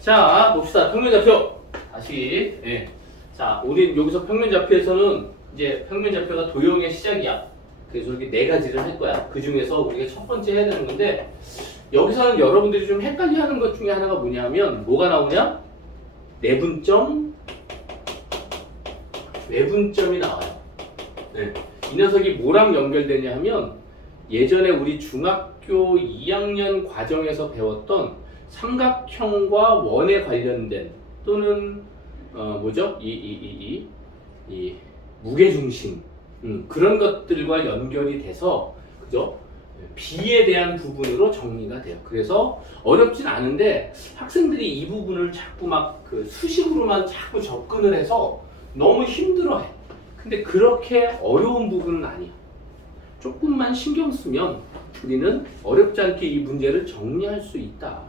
자, 봅시다. 평면좌표. 다시. 예. 자, 우리 여기서 평면좌표에서는 이제 평면좌표가 도형의 시작이야. 그래서 이렇게 네 가지를 할 거야. 그 중에서 우리가 첫 번째 해야 되는 건데, 여기서는 여러분들이 좀 헷갈려 하는 것 중에 하나가 뭐냐면, 뭐가 나오냐? 내분점, 외분점이 나와요. 네. 이 녀석이 뭐랑 연결되냐 하면, 예전에 우리 중학교 2학년 과정에서 배웠던 삼각형과 원에 관련된 또는 뭐죠? 이 무게중심 그런 것들과 연결이 돼서 그죠? B에 대한 부분으로 정리가 돼요. 그래서 어렵진 않은데 학생들이 이 부분을 자꾸 막 그 수식으로만 자꾸 접근을 해서 너무 힘들어해. 근데 그렇게 어려운 부분은 아니야. 조금만 신경 쓰면 우리는 어렵지 않게 이 문제를 정리할 수 있다.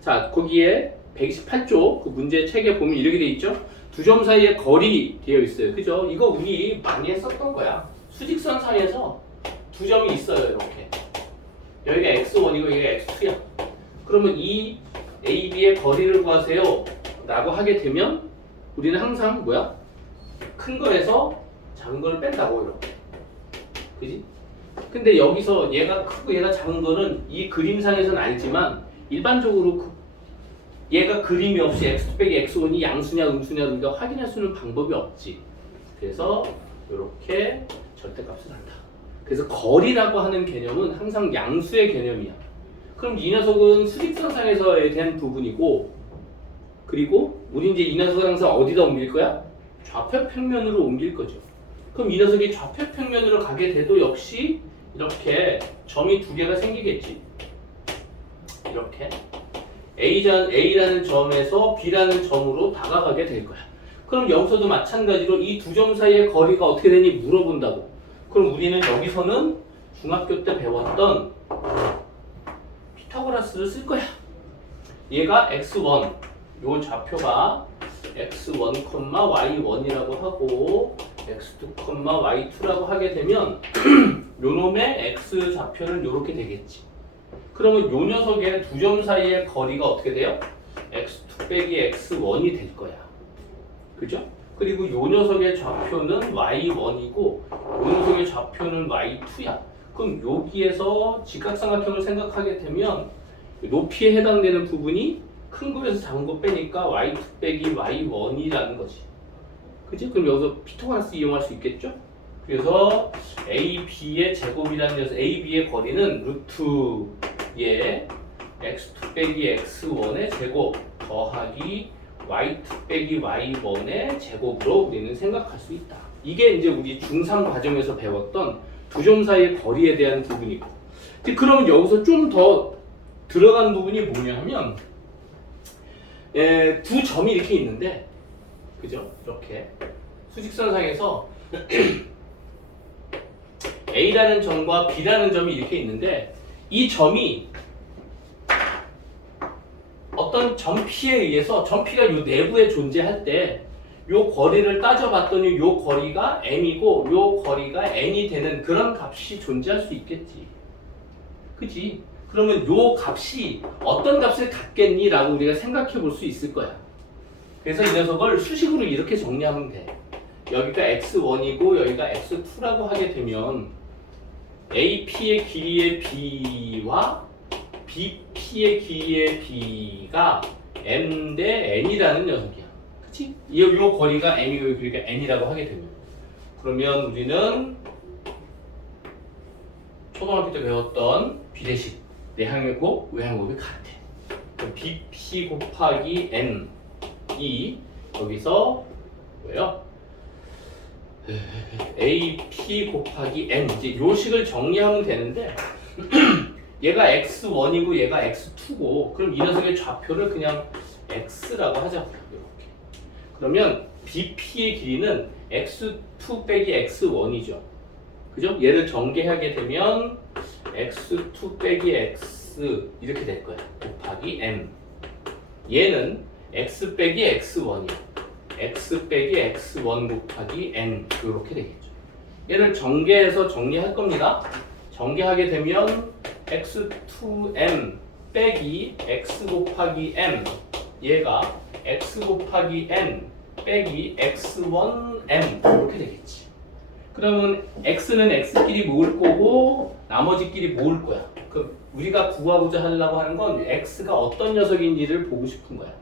자, 거기에 128쪽 그 문제 책에 보면 이렇게 돼 있죠? 두 점 사이에 거리 되어 있어요. 그죠? 이거 우리 많이 했었던 거야. 수직선 사이에서 두 점이 있어요. 이렇게. 여기가 x1이고 여기가 x2야. 그러면 이 AB의 거리를 구하세요. 라고 하게 되면 우리는 항상 뭐야? 큰 거에서 작은 걸 뺀다고 이렇게. 그지? 근데 여기서 얘가 크고 얘가 작은 거는 이 그림상에서는 알지만 일반적으로 얘가 그림이 없이 x2 빼기 x1이 양수냐 음수냐 우리가 확인할 수 있는 방법이 없지. 그래서 이렇게 절대값을 한다. 그래서 거리라고 하는 개념은 항상 양수의 개념이야. 그럼 이 녀석은 수직선상에서에 대한 부분이고, 그리고 우리 이제 이 녀석을 항상 어디다 옮길 거야? 좌표 평면으로 옮길 거죠. 그럼 이 녀석이 좌표 평면으로 가게 돼도 역시 이렇게 점이 두 개가 생기겠지. 이렇게 A라는 점에서 B라는 점으로 다가가게 될 거야. 그럼 여기서도 마찬가지로 이 두 점 사이의 거리가 어떻게 되니 물어본다고. 그럼 우리는 여기서는 중학교 때 배웠던 피타고라스를 쓸 거야. 얘가 x1, 요 좌표가 x1, y1이라고 하고 x2, y2라고 하게 되면 요 놈의 x 좌표는 요렇게 되겠지. 그러면 요 녀석의 두 점 사이의 거리가 어떻게 돼요? x2 빼기 x1이 될 거야. 그죠? 그리고 요 녀석의 좌표는 y1이고 요 녀석의 좌표는 y2야. 그럼 여기에서 직각삼각형을 생각하게 되면 높이에 해당되는 부분이 큰 거에서 작은 거 빼니까 y2 빼기 y1이라는 거지. 그치? 그럼 여기서 피타고라스 이용할 수 있겠죠? 그래서 AB의 제곱이라는 녀석, AB의 거리는 루트의 x2 빼기 x1의 제곱 더하기 y2 빼기 y1의 제곱으로 우리는 생각할 수 있다. 이게 이제 우리 중3 과정에서 배웠던 두 점 사이의 거리에 대한 부분이고. 그러면 여기서 좀 더 들어간 부분이 뭐냐 하면 두 점이 이렇게 있는데, 그죠? 이렇게 수직선상에서 A라는 점과 B라는 점이 이렇게 있는데 이 점이 어떤 점P에 의해서 점P가 요 내부에 존재할 때 요 거리를 따져봤더니 요 거리가 m이고 요 거리가 n이 되는 그런 값이 존재할 수 있겠지. 그치? 그러면 요 값이 어떤 값을 갖겠니? 라고 우리가 생각해 볼 수 있을 거야. 그래서 이 녀석을 수식으로 이렇게 정리하면 돼. 여기가 x1이고 여기가 x2라고 하게 되면 AP의 길이의 b와 BP의 길이의 b가 m 대 n이라는 녀석이야. 그치? 요 거리가 m이고 요 거리가 n이라고 하게 되면 그러면 우리는 초등학교 때 배웠던 비례식 내항력곱 외항력곱이 같아. BP 곱하기 N이 여기서 뭐예요? AP 곱하기 N 이제 요 식을 정리하면 되는데 얘가 x1이고 얘가 x2고 그럼 이 녀석의 좌표를 그냥 x라고 하자. 이렇게. 그러면 BP의 길이는 x2 빼기 x1이죠. 그죠? 얘를 전개하게 되면 x2 빼기 x 이렇게 될 거야. 곱하기 m. 얘는 x 빼기 x1이야. x 빼기 x1 곱하기 n 이렇게 되겠죠. 얘를 전개해서 정리할 겁니다. 전개하게 되면 x2m 빼기 x 곱하기 m 얘가 x 곱하기 n 빼기 x1n 이렇게 되겠지. 그러면 x는 x끼리 모을 거고 나머지끼리 모을 거야. 그럼 우리가 구하고자 하려고 하는 건 x가 어떤 녀석인지를 보고 싶은 거야.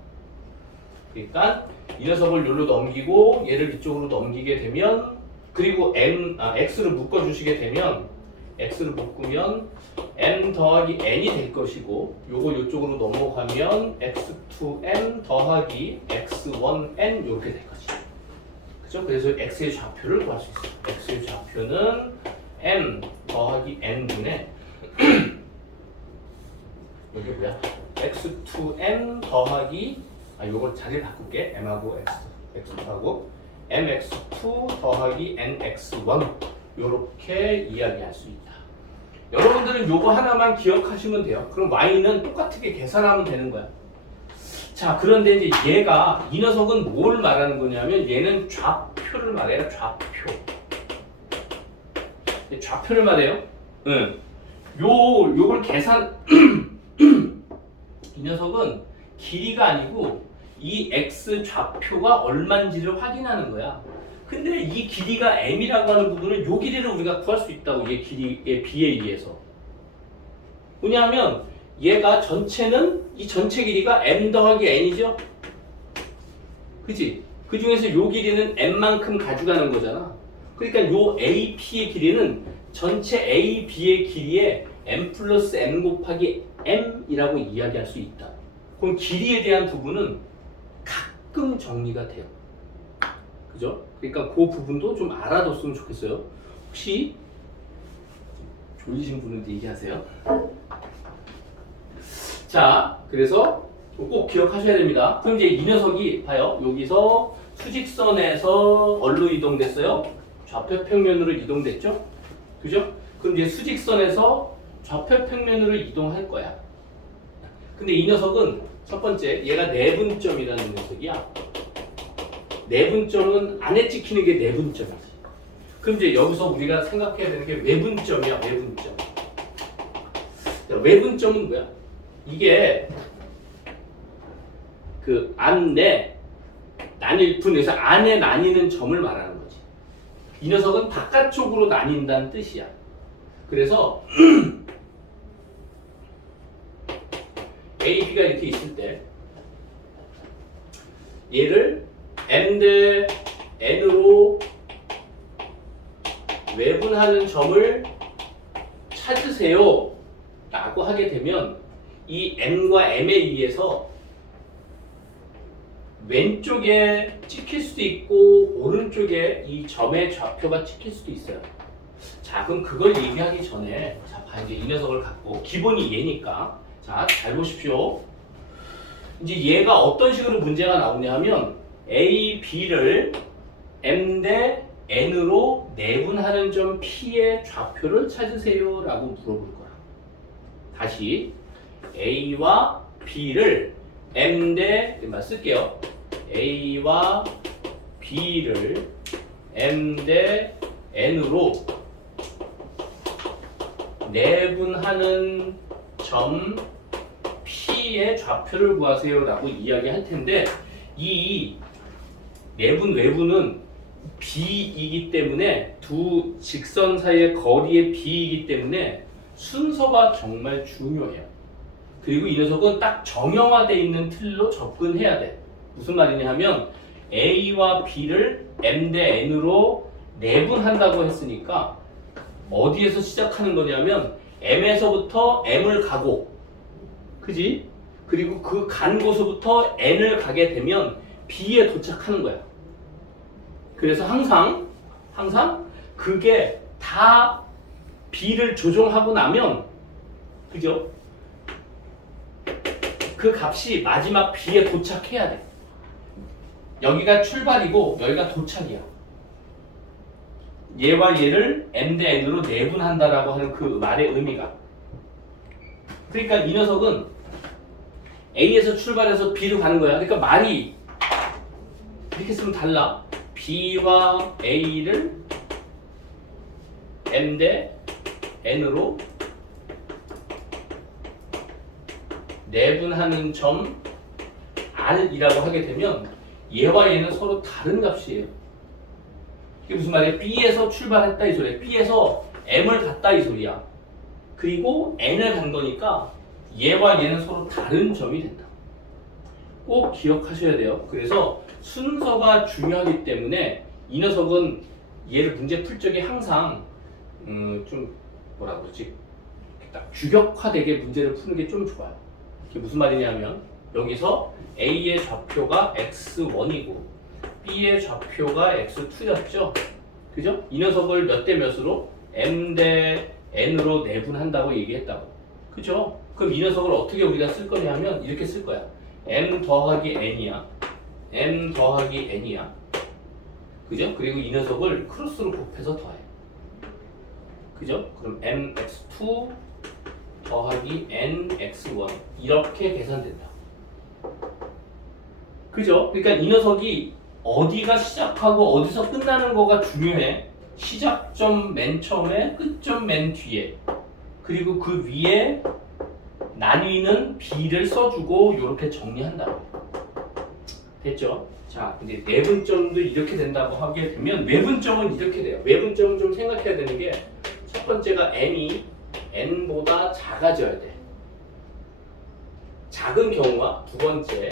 그러니까 이 녀석을 여기로 넘기고 얘를 이쪽으로 넘기게 되면, 그리고 x를 묶어주시게 되면, x를 묶으면 n 더하기 n이 될 것이고, 요걸 이쪽으로 넘어가면 x2n 더하기 x1n 이렇게 될 거지. 그죠? 그래서 x의 좌표를 구할 수 있어. x의 좌표는 m 더하기 n분의 여기 뭐야? x2n 더하기, 요걸 자리를 바꿀게. m하고 x2하고 mx2 더하기 nx1 요렇게 이야기할 수 있다. 여러분들은 요거 하나만 기억하시면 돼요. 그럼 y는 똑같게 계산하면 되는 거야. 자, 그런데 이제 얘가, 이 녀석은 뭘 말하는 거냐면 얘는 좌표를 말해요. 좌표를 말해요. 응. 요걸 계산 이 녀석은 길이가 아니고 이 x 좌표가 얼마인지를 확인하는 거야. 근데 이 길이가 m이라고 하는 부분은 요 길이를 우리가 구할 수 있다고, 얘 길이의 b에 의해서. 왜냐하면 얘가 전체는, 이 전체 길이가 m 더하기 n이죠? 그치? 그 중에서 요 길이는 m만큼 가져가는 거잖아. 그러니까 요 AP의 길이는 전체 AB의 길이에 m 플러스 m 곱하기 m이라고 이야기할 수 있다. 그럼 길이에 대한 부분은 가끔 정리가 돼요. 그죠? 그러니까 그 부분도 좀 알아뒀으면 좋겠어요. 혹시 졸리신 분은 얘기하세요. 자, 그래서 꼭 기억하셔야 됩니다. 그럼 이제 이 녀석이 봐요. 여기서 수직선에서 어디로 이동됐어요? 좌표 평면으로 이동됐죠? 그죠? 그럼 이제 수직선에서 좌표 평면으로 이동할 거야. 근데 이 녀석은 첫 번째, 얘가 내분점이라는 녀석이야. 내분점은 안에 찍히는 게 내분점이지. 그럼 이제 여기서 우리가 생각해야 되는 게 외분점이야, 외분점. 외분점은 뭐야? 이게 그 안내 나뉠 분에서 안에 나뉘는 점을 말하는 거지. 이 녀석은 바깥쪽으로 나뉜다는 뜻이야. 그래서 A, B가 이렇게 있을 때 얘를 M 대 N으로 외분하는 점을 찾으세요 라고 하게 되면 이 N과 M에 의해서 왼쪽에 찍힐 수도 있고 오른쪽에 이 점의 좌표가 찍힐 수도 있어요. 자, 그럼 그걸 얘기하기 전에, 자, 이제 이 녀석을 갖고, 기본이 얘니까, 자, 잘 보십시오. 이제 얘가 어떤 식으로 문제가 나오냐 하면 A, B를 M 대 N으로 내분하는 점 P의 좌표를 찾으세요 라고 물어볼 거야. 다시 A와 B를 M 대, 쓸게요. A와 B를 M 대 N으로 내분하는 점 P의 좌표를 구하세요 라고 이야기할 텐데, 이 내분 외분은 B이기 때문에, 두 직선 사이의 거리의 B이기 때문에 순서가 정말 중요해요. 그리고 이 녀석은 딱 정형화되어 있는 틀로 접근해야 돼. 무슨 말이냐 하면 A와 B를 M 대 N으로 내분한다고 했으니까 어디에서 시작하는 거냐면 M에서부터 M을 가고, 그지? 그리고 그 간 곳으로부터 N을 가게 되면 B에 도착하는 거야. 그래서 항상 그게 다 B를 조정하고 나면, 그죠? 그 값이 마지막 B에 도착해야 돼. 여기가 출발이고 여기가 도착이야. 얘와 얘를 M 대 N으로 내분한다라고 하는 그 말의 의미가. 그러니까 이 녀석은 A에서 출발해서 B로 가는 거야. 그러니까 말이 이렇게 쓰면 달라. B와 A를 M 대 N으로 내분하는 점 R이라고 하게 되면 얘와 얘는 서로 다른 값이에요. 이게 무슨 말이에요? B에서 출발했다 이 소리야. B에서 M을 갔다 이 소리야. 그리고 N을 간 거니까 얘와 얘는 서로 다른 점이 된다. 꼭 기억하셔야 돼요. 그래서 순서가 중요하기 때문에 이 녀석은 얘를 문제 풀 적에 항상 좀 뭐라 그러지? 딱 규격화되게 문제를 푸는 게 좀 좋아요. 이게 무슨 말이냐면 여기서 A의 좌표가 x1이고 B의 좌표가 x2였죠. 그죠? 이 녀석을 몇 대 몇으로 m 대 n으로 내분한다고 얘기했다고. 그죠? 그럼 이 녀석을 어떻게 우리가 쓸 거냐면 이렇게 쓸 거야. m 더하기 n이야. m 더하기 n이야. 그죠? 그리고 이 녀석을 크로스로 곱해서 더해. 그죠? 그럼 mx2 더하기 nx1 이렇게 계산된다. 그죠? 그러니까 이 녀석이 어디가 시작하고 어디서 끝나는 거가 중요해. 시작점 맨 처음에, 끝점 맨 뒤에. 그리고 그 위에 나뉘는 b를 써주고 이렇게 정리한다고. 됐죠? 자, 근데 내분점도 이렇게 된다고 하게 되면 외분점은 이렇게 돼요. 외분점은 좀 생각해야 되는 게 첫 번째가 m이 n보다 작아져야 돼. 작은 경우와 두 번째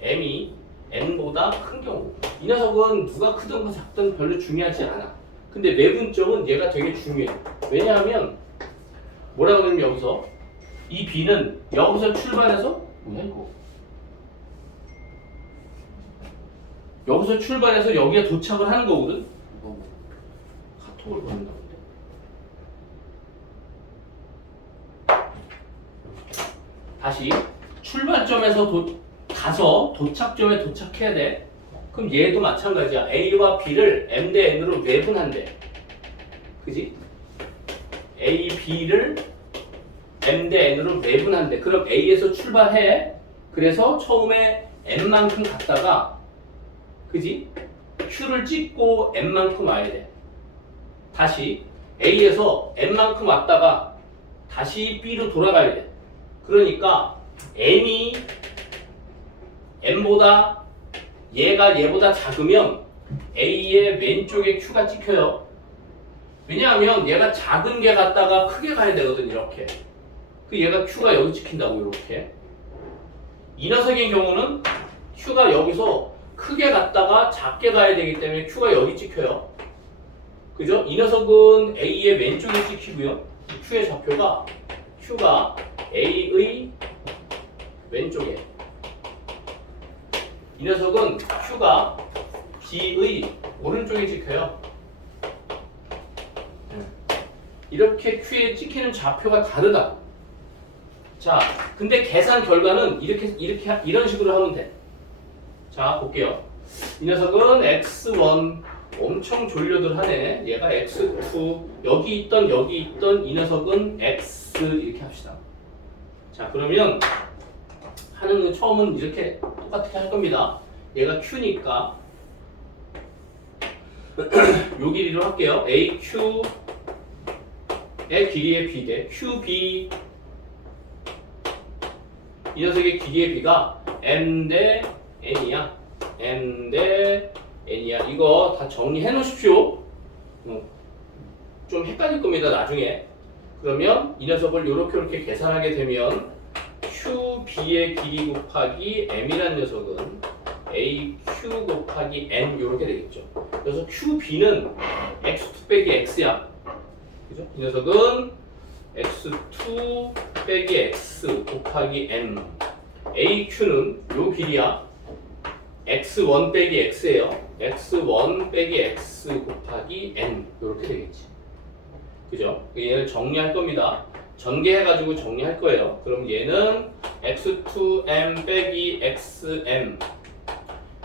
m이 n보다 큰 경우. 이 녀석은 누가 크든 작든 별로 중요하지 않아. 근데 외분점은 얘가 되게 중요해. 왜냐하면 뭐라 그러면 여기서 이 b는 여기서 출발해서 뭐야 이거? 여기서 출발해서 여기에 도착을 하는 거거든. 카톡을 보낸다고. 다시 출발점에서 가서 도착점에 도착해야 돼. 그럼 얘도 마찬가지야. A와 B를 M 대 N으로 외분한대. 그지? A, B를 M 대 N으로 외분한대. 그럼 A에서 출발해. 그래서 처음에 N만큼 갔다가 그지? Q를 찍고 N만큼 와야 돼. 다시 A에서 N만큼 왔다가 다시 B로 돌아가야 돼. 그러니까 N이 N보다 얘보다 작으면 A의 왼쪽에 Q가 찍혀요. 왜냐하면 얘가 작은 게 갔다가 크게 가야 되거든. 이렇게. 그 얘가 Q가 여기 찍힌다고 이렇게. 이 녀석의 경우는 Q가 여기서 크게 갔다가 작게 가야 되기 때문에 Q가 여기 찍혀요. 그죠? 이 녀석은 A의 왼쪽에 찍히고요. Q의 좌표가 Q가 A의 왼쪽에, 이 녀석은 Q가 B의 오른쪽에 찍혀요. 이렇게 Q에 찍히는 좌표가 다르다. 자, 근데 계산 결과는 이런 식으로 하면 돼. 자, 볼게요. 이 녀석은 x1 엄청 졸려들 하네. 얘가 x2 여기 있던 이 녀석은 x 이렇게 합시다. 자, 그러면 하는 거 처음은 이렇게 똑같게 할 겁니다. 얘가 q니까 요 길이로 할게요. aq의 길이의 b 대 qb, 이 녀석의 길이의 b가 m 대 n이야. m 대 n이야. 이거 다 정리해 놓으십시오. 좀 헷갈릴 겁니다, 나중에. 그러면 이 녀석을 이렇게 계산하게 되면 QB의 길이 곱하기 M이라는 녀석은 AQ 곱하기 N 이렇게 되겠죠. 그래서 QB는 X2 빼기 X야. 그죠? 이 녀석은 X2 빼기 X 곱하기 M. AQ는 요 길이야. X1 빼기 X예요. X1 빼기 X 곱하기 N 이렇게 되겠지. 그죠? 얘를 정리할 겁니다. 전개해가지고 정리할 거예요. 그럼 얘는 x2m 빼기 xm,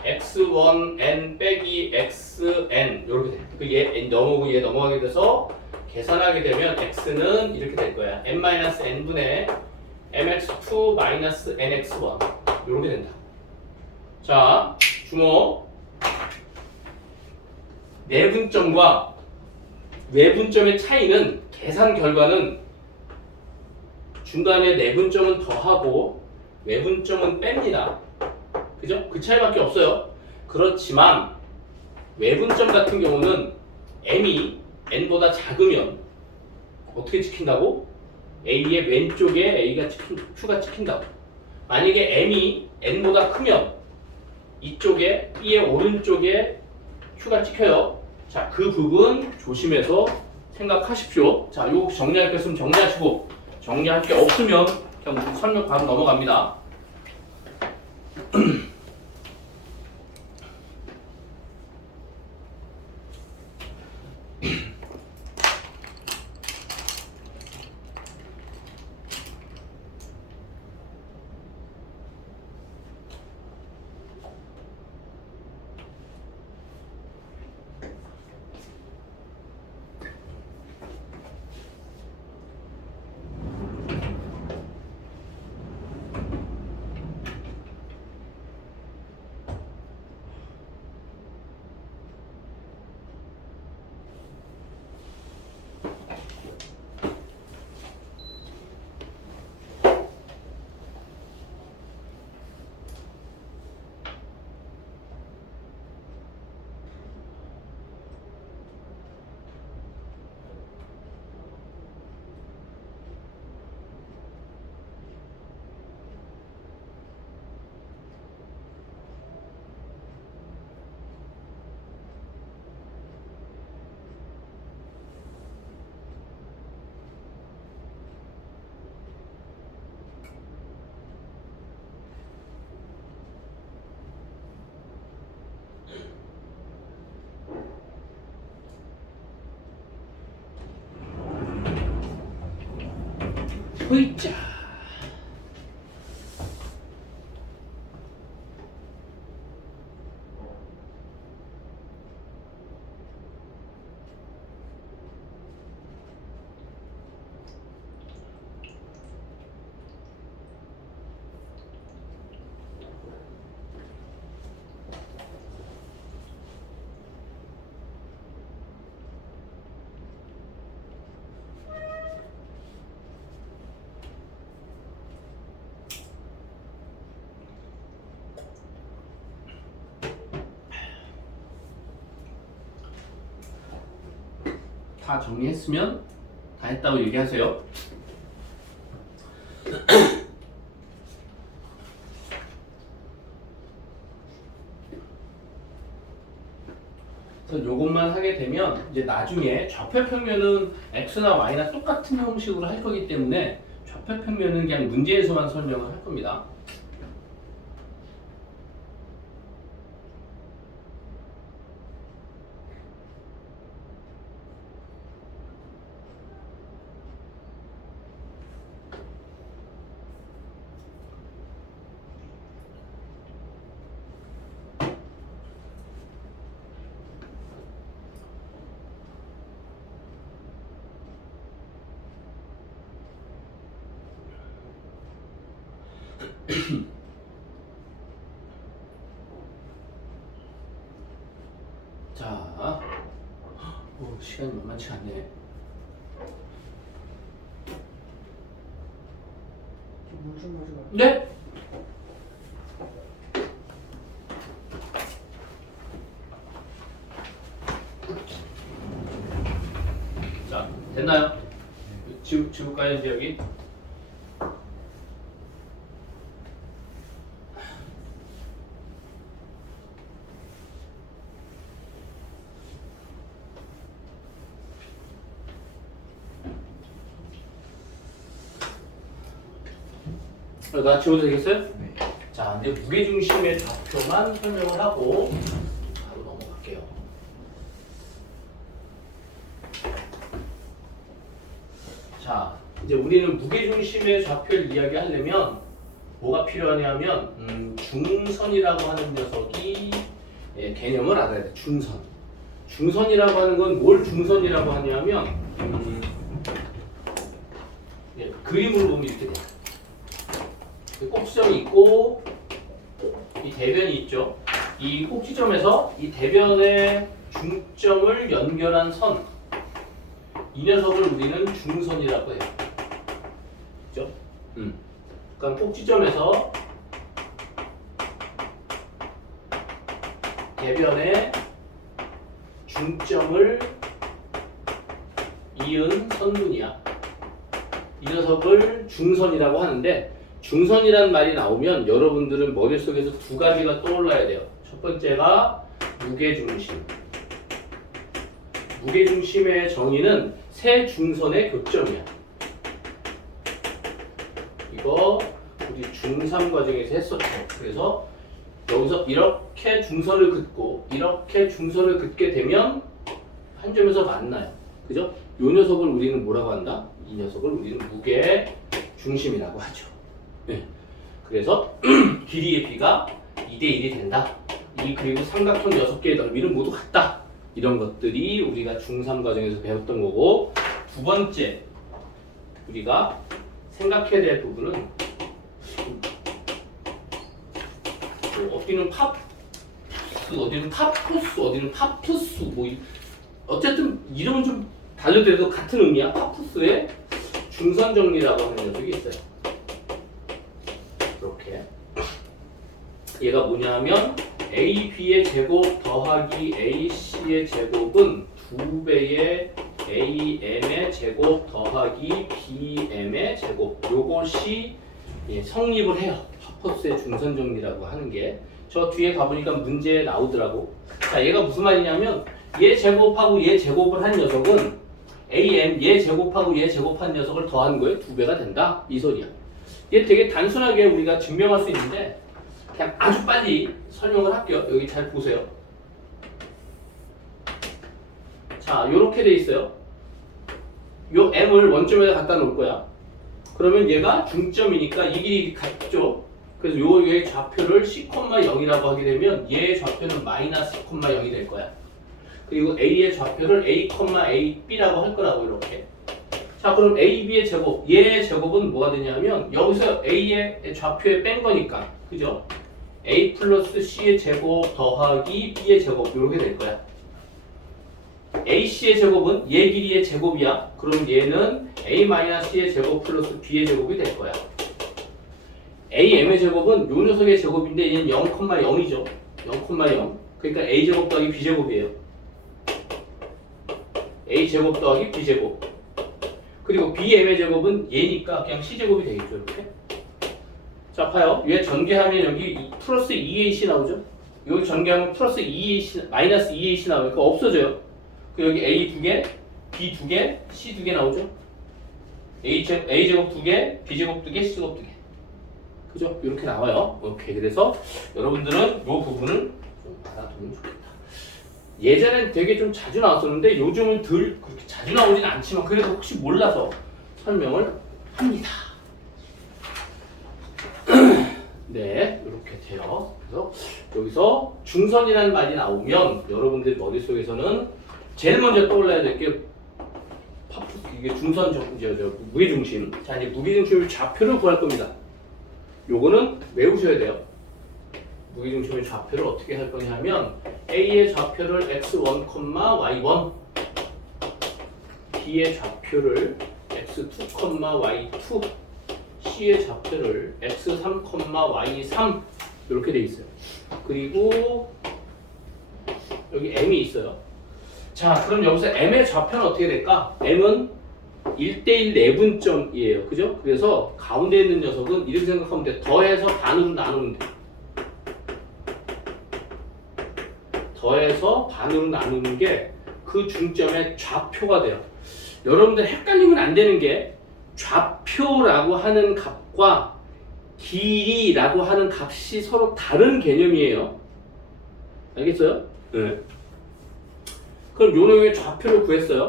x1n 빼기 xn 이렇게 돼. 그 얘 넘어오고 얘 넘어가게 돼서 계산하게 되면 x는 이렇게 될 거야. n-n분의 mx2-nx1 이렇게 된다. 자, 주목. 내분점과 외분점의 차이는 계산 결과는 중간에 내분점은 더하고 외분점은 뺍니다. 그죠? 그 차이밖에 없어요. 그렇지만 외분점 같은 경우는 m이 n보다 작으면 어떻게 찍힌다고? a의 왼쪽에 q가 찍힌다고. 만약에 m이 n보다 크면 이쪽에 b의 오른쪽에 q가 찍혀요. 자, 그 부분 조심해서 생각하십시오. 자, 요거 정리할 게 있으면 정리하시고, 정리할 게 없으면 그냥 설명 바로 넘어갑니다. 으이짜. 다 정리했으면 다 했다고 얘기하세요. 그래서 요것만 하게 되면 이제 나중에 좌표평면은 x나 y나 똑같은 형식으로 할 거기 때문에 좌표평면은 그냥 문제에서만 설명을 할 겁니다. 자, 시간이 만만치 않네. 물좀 마셔봐. 네? 자, 됐나요? 지울까요, 이제 여기? 나 지워도 되겠어요? 네. 자, 이제 무게중심의 좌표만 설명을 하고 바로 넘어갈게요. 자, 이제 우리는 무게중심의 좌표를 이야기하려면 뭐가 필요하냐면 중선이라고 하는 녀석이 개념을 알아야 돼. 중선. 중선이라고 하는 건 뭘 중선이라고 하냐면 그림으로 보면 이렇게 돼. 꼭지점이 있고 이 대변이 있죠. 이 꼭지점에서 이 대변의 중점을 연결한 선, 이 녀석을 우리는 중선이라고 해요. 그죠? 그러니까 꼭지점에서 대변에 중점을 이은 선분이야. 이 녀석을 중선이라고 하는데 중선이라는 말이 나오면 여러분들은 머릿속에서 두 가지가 떠올라야 돼요. 첫 번째가 무게중심. 무게중심의 정의는 세 중선의 교점이야. 이거 우리 중3 과정에서 했었죠. 그래서 여기서 이렇게 중선을 긋고 이렇게 중선을 긋게 되면 한 점에서 만나요. 그죠? 이 녀석을 우리는 뭐라고 한다? 이 녀석을 우리는 무게 중심이라고 하죠. 네. 그래서 길이의 비가 2대1이 된다. 그리고 삼각형 6개의 넓이는 모두 같다. 이런 것들이 우리가 중3 과정에서 배웠던 거고, 두 번째 우리가 생각해야 될 부분은 어디는 팝스, 어디는 파푸스, 어디는 파푸스, 어쨌든 이름은 좀 달려들어도 같은 의미야. 파푸스의 중선 정리라고 하는 녀석이 있어요. 이렇게 얘가 뭐냐 하면 AB의 제곱 더하기 AC의 제곱은 2배의 AM의 제곱 더하기 BM의 제곱, 요것이 성립을 해요. 파푸스의 중선 정리라고 하는 게. 저 뒤에 가보니까 문제에 나오더라고. 자, 얘가 무슨 말이냐면 얘 제곱하고 얘 제곱을 한 녀석은 AM, 얘 제곱하고 얘 제곱한 녀석을 더한 거에 2배가 된다. 이 소리야. 얘 되게 단순하게 우리가 증명할 수 있는데 그냥 아주 빨리 설명을 할게요. 여기 잘 보세요. 자, 요렇게 돼 있어요. 요 M을 원점에다 갖다 놓을 거야. 그러면 얘가 중점이니까 이 길이 같죠? 그래서 요의 좌표를 C,0이라고 하게 되면 얘의 좌표는 마이너스 0,0이 될 거야. 그리고 A의 좌표를 A,AB라고 할 거라고 이렇게. 자, 그럼 AB의 제곱, 얘의 제곱은 뭐가 되냐면 여기서 A의 좌표에 뺀 거니까, 그죠? A 플러스 C의 제곱 더하기 B의 제곱 이렇게 될 거야. AC의 제곱은 얘 길이의 제곱이야. 그럼 얘는 A-C의 제곱 플러스 B의 제곱이 될 거야. AM의 제곱은 요 녀석의 제곱인데 얘는 0,0이죠. 0,0. 그러니까 A제곱 더하기 B제곱이에요. A제곱 더하기 B제곱. 그리고 BM의 제곱은 얘니까 그냥 C제곱이 되겠죠. 이렇게. 자, 봐요. 얘 전개하면 여기 플러스 2AC 나오죠? 여기 전개하면 플러스 2AC, 마이너스 2AC 나오니까 없어져요. 그 여기 A 2개, B 2개, C 2개 나오죠? A제곱 2개, B제곱 2개, C제곱 2개. 그죠? 이렇게 나와요. 오케이. 그래서 여러분들은 이 부분을 좀 알아두면 좋겠다. 예전엔 되게 좀 자주 나왔었는데 요즘은 덜 그렇게 자주 나오진 않지만 그래도 혹시 몰라서 설명을 합니다. 네, 이렇게 돼요. 그래서 여기서 중선이라는 말이 나오면 여러분들 머릿속에서는 제일 먼저 떠올라야 될 게 이게 중선 무게중심. 자, 이제 무게중심의 좌표를 구할 겁니다. 요거는 외우셔야 돼요. 무게중심의 좌표를 어떻게 할 거냐면 A의 좌표를 x1, y1, B의 좌표를 x2, y2, C의 좌표를 x3, y3 이렇게 돼 있어요. 그리고 여기 M이 있어요. 자, 그럼 여기서 M의 좌표는 어떻게 될까? M은 1대1 내분점이에요. 그죠? 그래서 가운데 있는 녀석은 이렇게 생각하면 돼. 더해서 반으로 나누면 돼. 더해서 반으로 나누는 게 그 중점의 좌표가 돼요. 여러분들 헷갈리면 안 되는 게 좌표라고 하는 값과 길이라고 하는 값이 서로 다른 개념이에요. 알겠어요? 네. 그럼 요 놈의 좌표를 구했어요.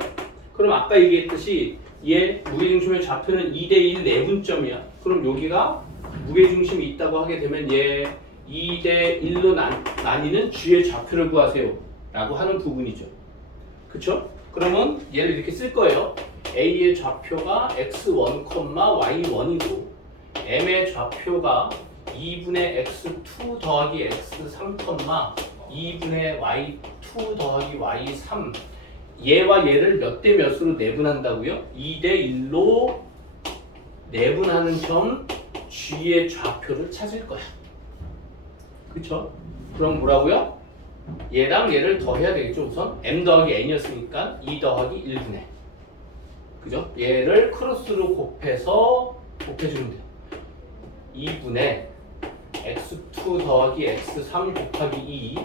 그럼 아까 얘기했듯이 얘 무게중심의 좌표는 2대1 내분점이야. 그럼 여기가 무게중심이 있다고 하게 되면 얘 2대1로 나뉘는 G의 좌표를 구하세요 라고 하는 부분이죠. 그쵸? 그러면 얘를 이렇게 쓸 거예요. A의 좌표가 x1, y1이고 M의 좌표가 2분의 x2 더하기 x3, 2분의 y2 더하기 y3. 얘와 얘를 몇 대 몇으로 내분한다고요? 2대1로 내분하는 점 G의 좌표를 찾을 거야. 그쵸? 그럼 뭐라고요? 얘랑 얘를 더해야 되겠죠. 우선 m 더하기 n이었으니까 2 더하기 1분의, 그죠? 얘를 크로스로 곱해주면 돼요. 2분의 x2 더하기 x3 곱하기 2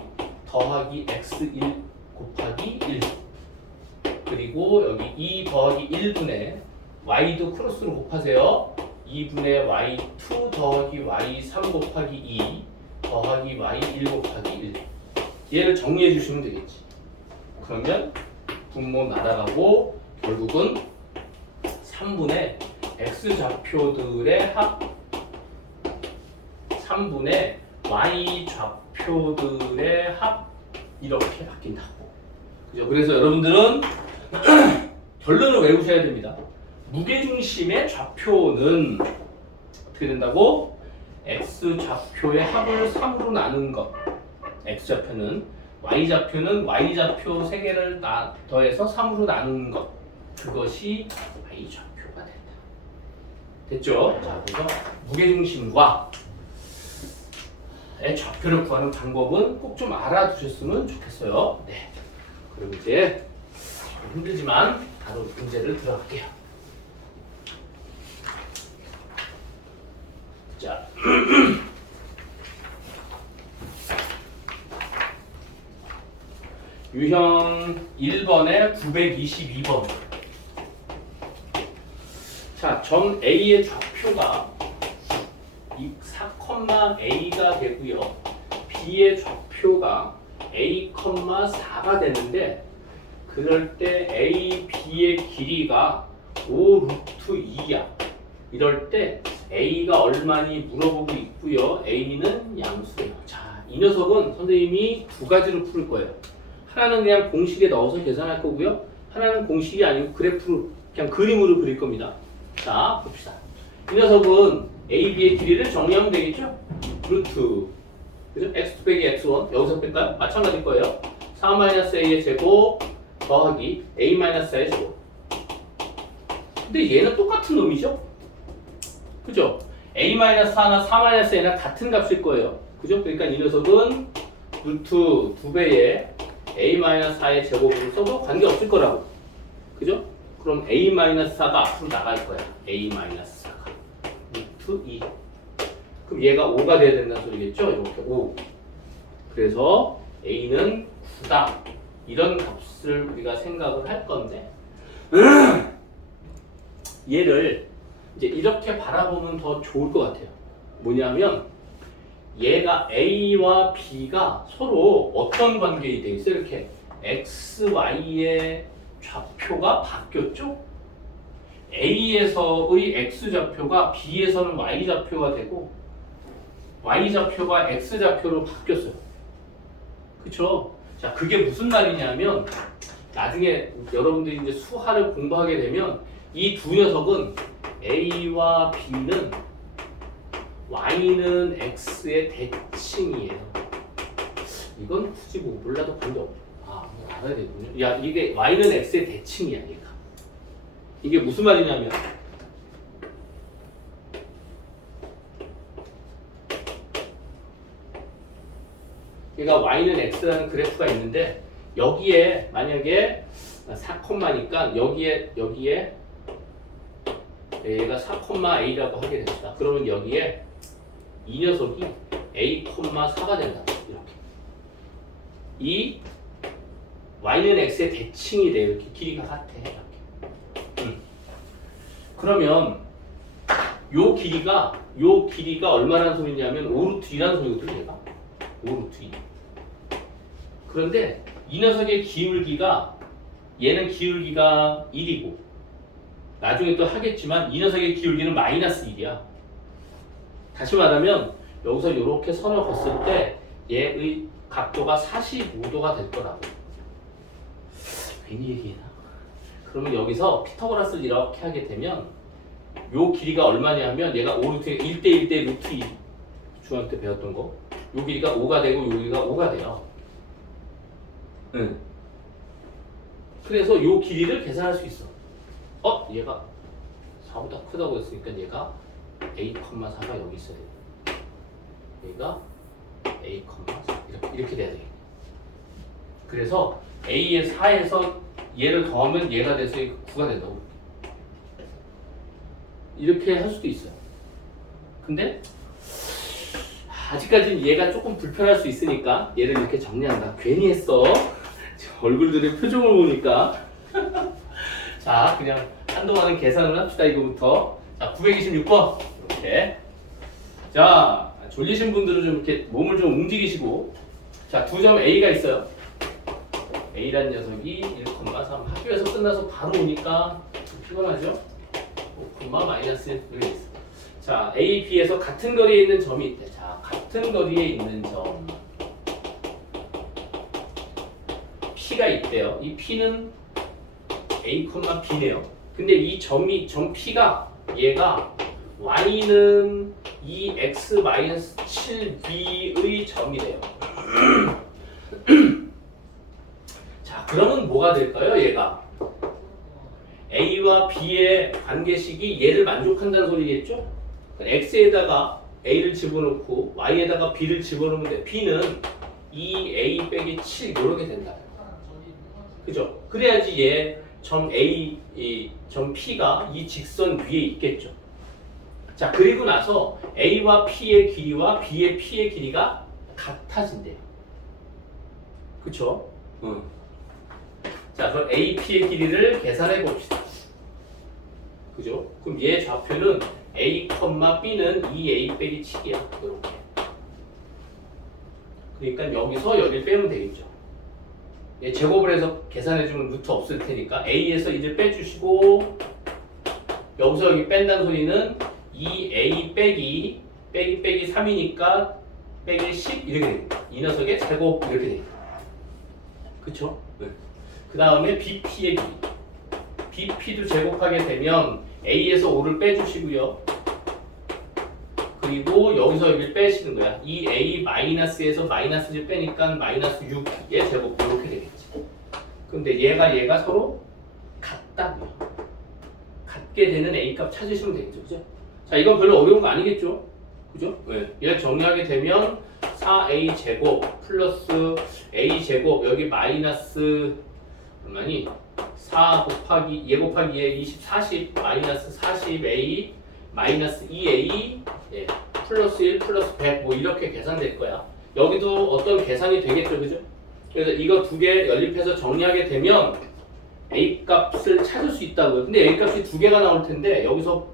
더하기 x1 곱하기 1, 그리고 여기 2 더하기 1분의 y도 크로스로 곱하세요. 2분의 y2 더하기 y3 곱하기 2 더하기 y1 곱하기 1. 얘를 정리해 주시면 되겠지. 그러면 분모 날아가고 결국은 3분의 x좌표들의 합 3분의 y좌표들의 합 이렇게 바뀐다고. 그죠? 그래서 여러분들은 결론을 외우셔야 됩니다. 무게중심의 좌표는 어떻게 된다고? x좌표의 합을 3으로 나눈 것. x좌표는 y좌표는 y좌표 3개를 더해서 3으로 나눈 것. 그것이 y좌표가 된다. 됐죠? 자, 그래서 무게중심과 좌표를 구하는 방법은 꼭 좀 알아두셨으면 좋겠어요. 네. 그리고 이제 힘들지만 바로 문제를 들어갈게요. 자, 유형 1번에 922번. 자, 점 A의 좌표가 이 4,A가 되고요. B의 좌표가 A, 4가 되는데 그럴 때 A, B의 길이가 5 루트 2야. 이럴 때 A가 얼마니 물어보고 있고요. A는 양수예요. 자, 이 녀석은 선생님이 두 가지로 풀 거예요. 하나는 그냥 공식에 넣어서 계산할 거고요. 하나는 공식이 아니고 그래프로 그냥 그림으로 그릴 겁니다. 자, 봅시다. 이 녀석은 A, B의 길이를 정리하면 되겠죠? 루트, 그죠? x 빼기 x1 여기서 뺄까요? 마찬가지일 거예요. 4-a의 제곱 더하기 a-4의 제곱. 근데 얘는 똑같은 놈이죠? 그죠? a-4나 4-a나 같은 값일 거예요. 그죠? 그러니까 이 녀석은 루트 2배의 a-4의 제곱으로 써도 관계없을 거라고. 그죠? 그럼 a-4가 앞으로 나갈 거야. a-4가 루트 2. 그럼 얘가 5가 돼야 된다는 소리겠죠? 이렇게 5. 그래서 a는 9다. 이런 값을 우리가 생각을 할 건데 얘를 이제 이렇게 바라보면 더 좋을 것 같아요. 뭐냐면 얘가 A와 B가 서로 어떤 관계이 돼 있어요? 이렇게 X, Y의 좌표가 바뀌었죠? A에서의 X 좌표가 B에서는 Y 좌표가 되고 Y 좌표가 X 좌표로 바뀌었어요. 그쵸? 자, 그게 무슨 말이냐면 나중에 여러분들이 이제 수학을 공부하게 되면 이 두 녀석은 A와 B는 Y는 X의 대칭이에요. 이건 굳이 뭐 몰라도 관계없죠. 뭐 알아야 되군요. 야, 이게 Y는 X의 대칭이야, 얘가. 이게 무슨 말이냐면 얘가 Y는 X라는 그래프가 있는데 여기에 만약에 4,니까 여기에 얘가 4,A라고 하게 됩니다. 그러면 여기에 이 녀석이 A,4가 된다. 이렇게. 이 Y는 X의 대칭이 돼요. 이렇게 길이가 같아. 이렇게. 그러면 요 길이가 얼마라는 소리냐면 5루트 2라는 소리거든요. 얘가 5루트 2. 그런데 이 녀석의 기울기가 얘는 기울기가 1이고 나중에 또 하겠지만 이 녀석의 기울기는 마이너스 1이야. 다시 말하면 여기서 이렇게 선을 걷을 때 얘의 각도가 45도가 될 거라고. 괜히 얘기해나? 그러면 여기서 피타고라스를 이렇게 하게 되면 요 길이가 얼마냐면 얘가 5루트 1대 1대 루트 2 중학교 때 배웠던 거. 요 길이가 5가 되고 요 길이가 5가 돼요. 그래서 요 길이를 계산할 수 있어. 얘가 4보다 크다고 했으니까 얘가 A,4가 여기 있어야 돼. 얘가 A,4 이렇게 돼야 돼. 그래서 A의 4에서 얘를 더하면 얘가 돼서 9가 된다고. 이렇게 할 수도 있어요. 근데 아직까지는 얘가 조금 불편할 수 있으니까 얘를 이렇게 정리한다. 괜히 했어. 얼굴들의 표정을 보니까. 자, 그냥 한동안은 계산을 합시다. 이거부터. 자, 926번. 이렇게. 자, 졸리신 분들은 좀 이렇게 몸을 좀 움직이시고. 자, 2점 A가 있어요. A라는 녀석이 1,3. 학교에서 끝나서 바로 오니까 좀 피곤하죠? 5, 마이너스 1 이렇게 있어. 자, A, B에서 같은 거리에 있는 점이 있대. 자, 같은 거리에 있는 점 P가 있대요. 이 P는 A, B네요. 근데 이 점 P가 얘가 Y는 2x-7b의 점이래요. 자, 그러면 뭐가 될까요? 얘가 A와 B의 관계식이 얘를 만족한다는 소리겠죠? X에다가 A를 집어넣고 Y에다가 B를 집어넣으면 돼. B는 2A 빼기 7 이렇게 된다. 그죠? 그래야지 얘 점 A, 점 P가 이 직선 위에 있겠죠. 자, 그리고 나서 A와 P의 길이와 B의 P의 길이가 같아진대요. 그쵸? 응. 자, 그럼 A, P의 길이를 계산해 봅시다. 그죠? 그럼 얘 좌표는 A, B는 2A 빼기 7이야. 이렇게. 그러니까 여기서 여기를 빼면 되겠죠. 얘 제곱을 해서 계산해주면 루트 없을 테니까 A에서 이제 빼주시고 여기서 여기 뺀다는 소리는 2A 빼기 3이니까 빼기 10 이렇게 됩니다. 이 녀석의 제곱 이렇게 됩니다. 그쵸? 네. 그 다음에 BP의 길이. BP도 제곱하게 되면 A에서 5를 빼주시고요. 그리고 여기서 여기를 빼시는 거야. 이 A-에서 마이너스를 빼니까 마이너스 6의 제곱 이렇게 되겠지. 근데 얘가 서로 같다고요. 같게 되는 A 값 찾으시면 되겠죠. 그죠? 자, 이건 별로 어려운 거 아니겠죠? 그죠? 네. 얘를 정리하게 되면 4A 제곱 플러스 A 제곱 여기 마이너스 얼마니? 4 곱하기 얘 곱하기 얘 20, 40 마이너스 40A 마이너스 2A 예, 플러스 1 플러스 100 뭐 이렇게 계산될 거야. 여기도 어떤 계산이 되겠죠, 그죠? 그래서 이거 두 개 연립해서 정리하게 되면 A 값을 찾을 수 있다고요. 근데 A 값이 두 개가 나올 텐데 여기서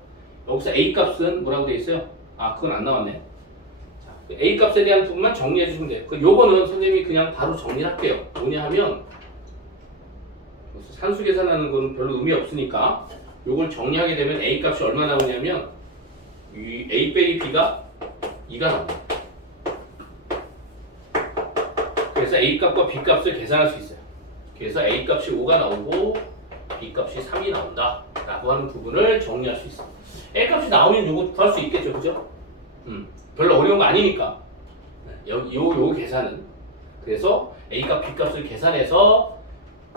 A 값은 뭐라고 돼 있어요? 아, 그건 안 나왔네. 자, A 값에 대한 부분만 정리해 주시면 돼요. 요거는 선생님이 그냥 바로 정리를 할게요. 뭐냐 하면 산수 계산하는 건 별로 의미 없으니까 요걸 정리하게 되면 A 값이 얼마 나오냐면 이 A 빼기 B가 2가 나옵니다. 그래서 A 값과 B 값을 계산할 수 있어요. 그래서 A 값이 5가 나오고 B 값이 3이 나온다 라고 하는 부분을 정리할 수 있어요. A 값이 나오면 요거 구할 수 있겠죠, 그죠? 별로 어려운 거 아니니까 요 계산은 그래서 A 값, B 값을 계산해서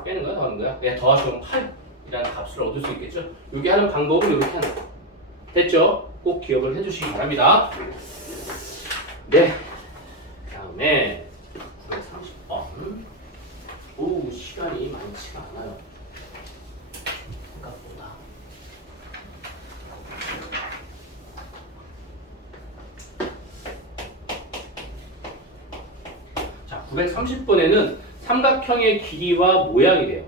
빼는 거야, 더하는 거야? 그냥 더하시면 8이라는 값을 얻을 수 있겠죠? 요게 하는 방법은 이렇게 하는 거예요. 됐죠? 꼭 기억을 해주시기 바랍니다. 네. 다음에 930번. 오, 시간이 많지가 않아요. 생각보다. 자, 930번에는 삼각형의 길이와 모양이래요.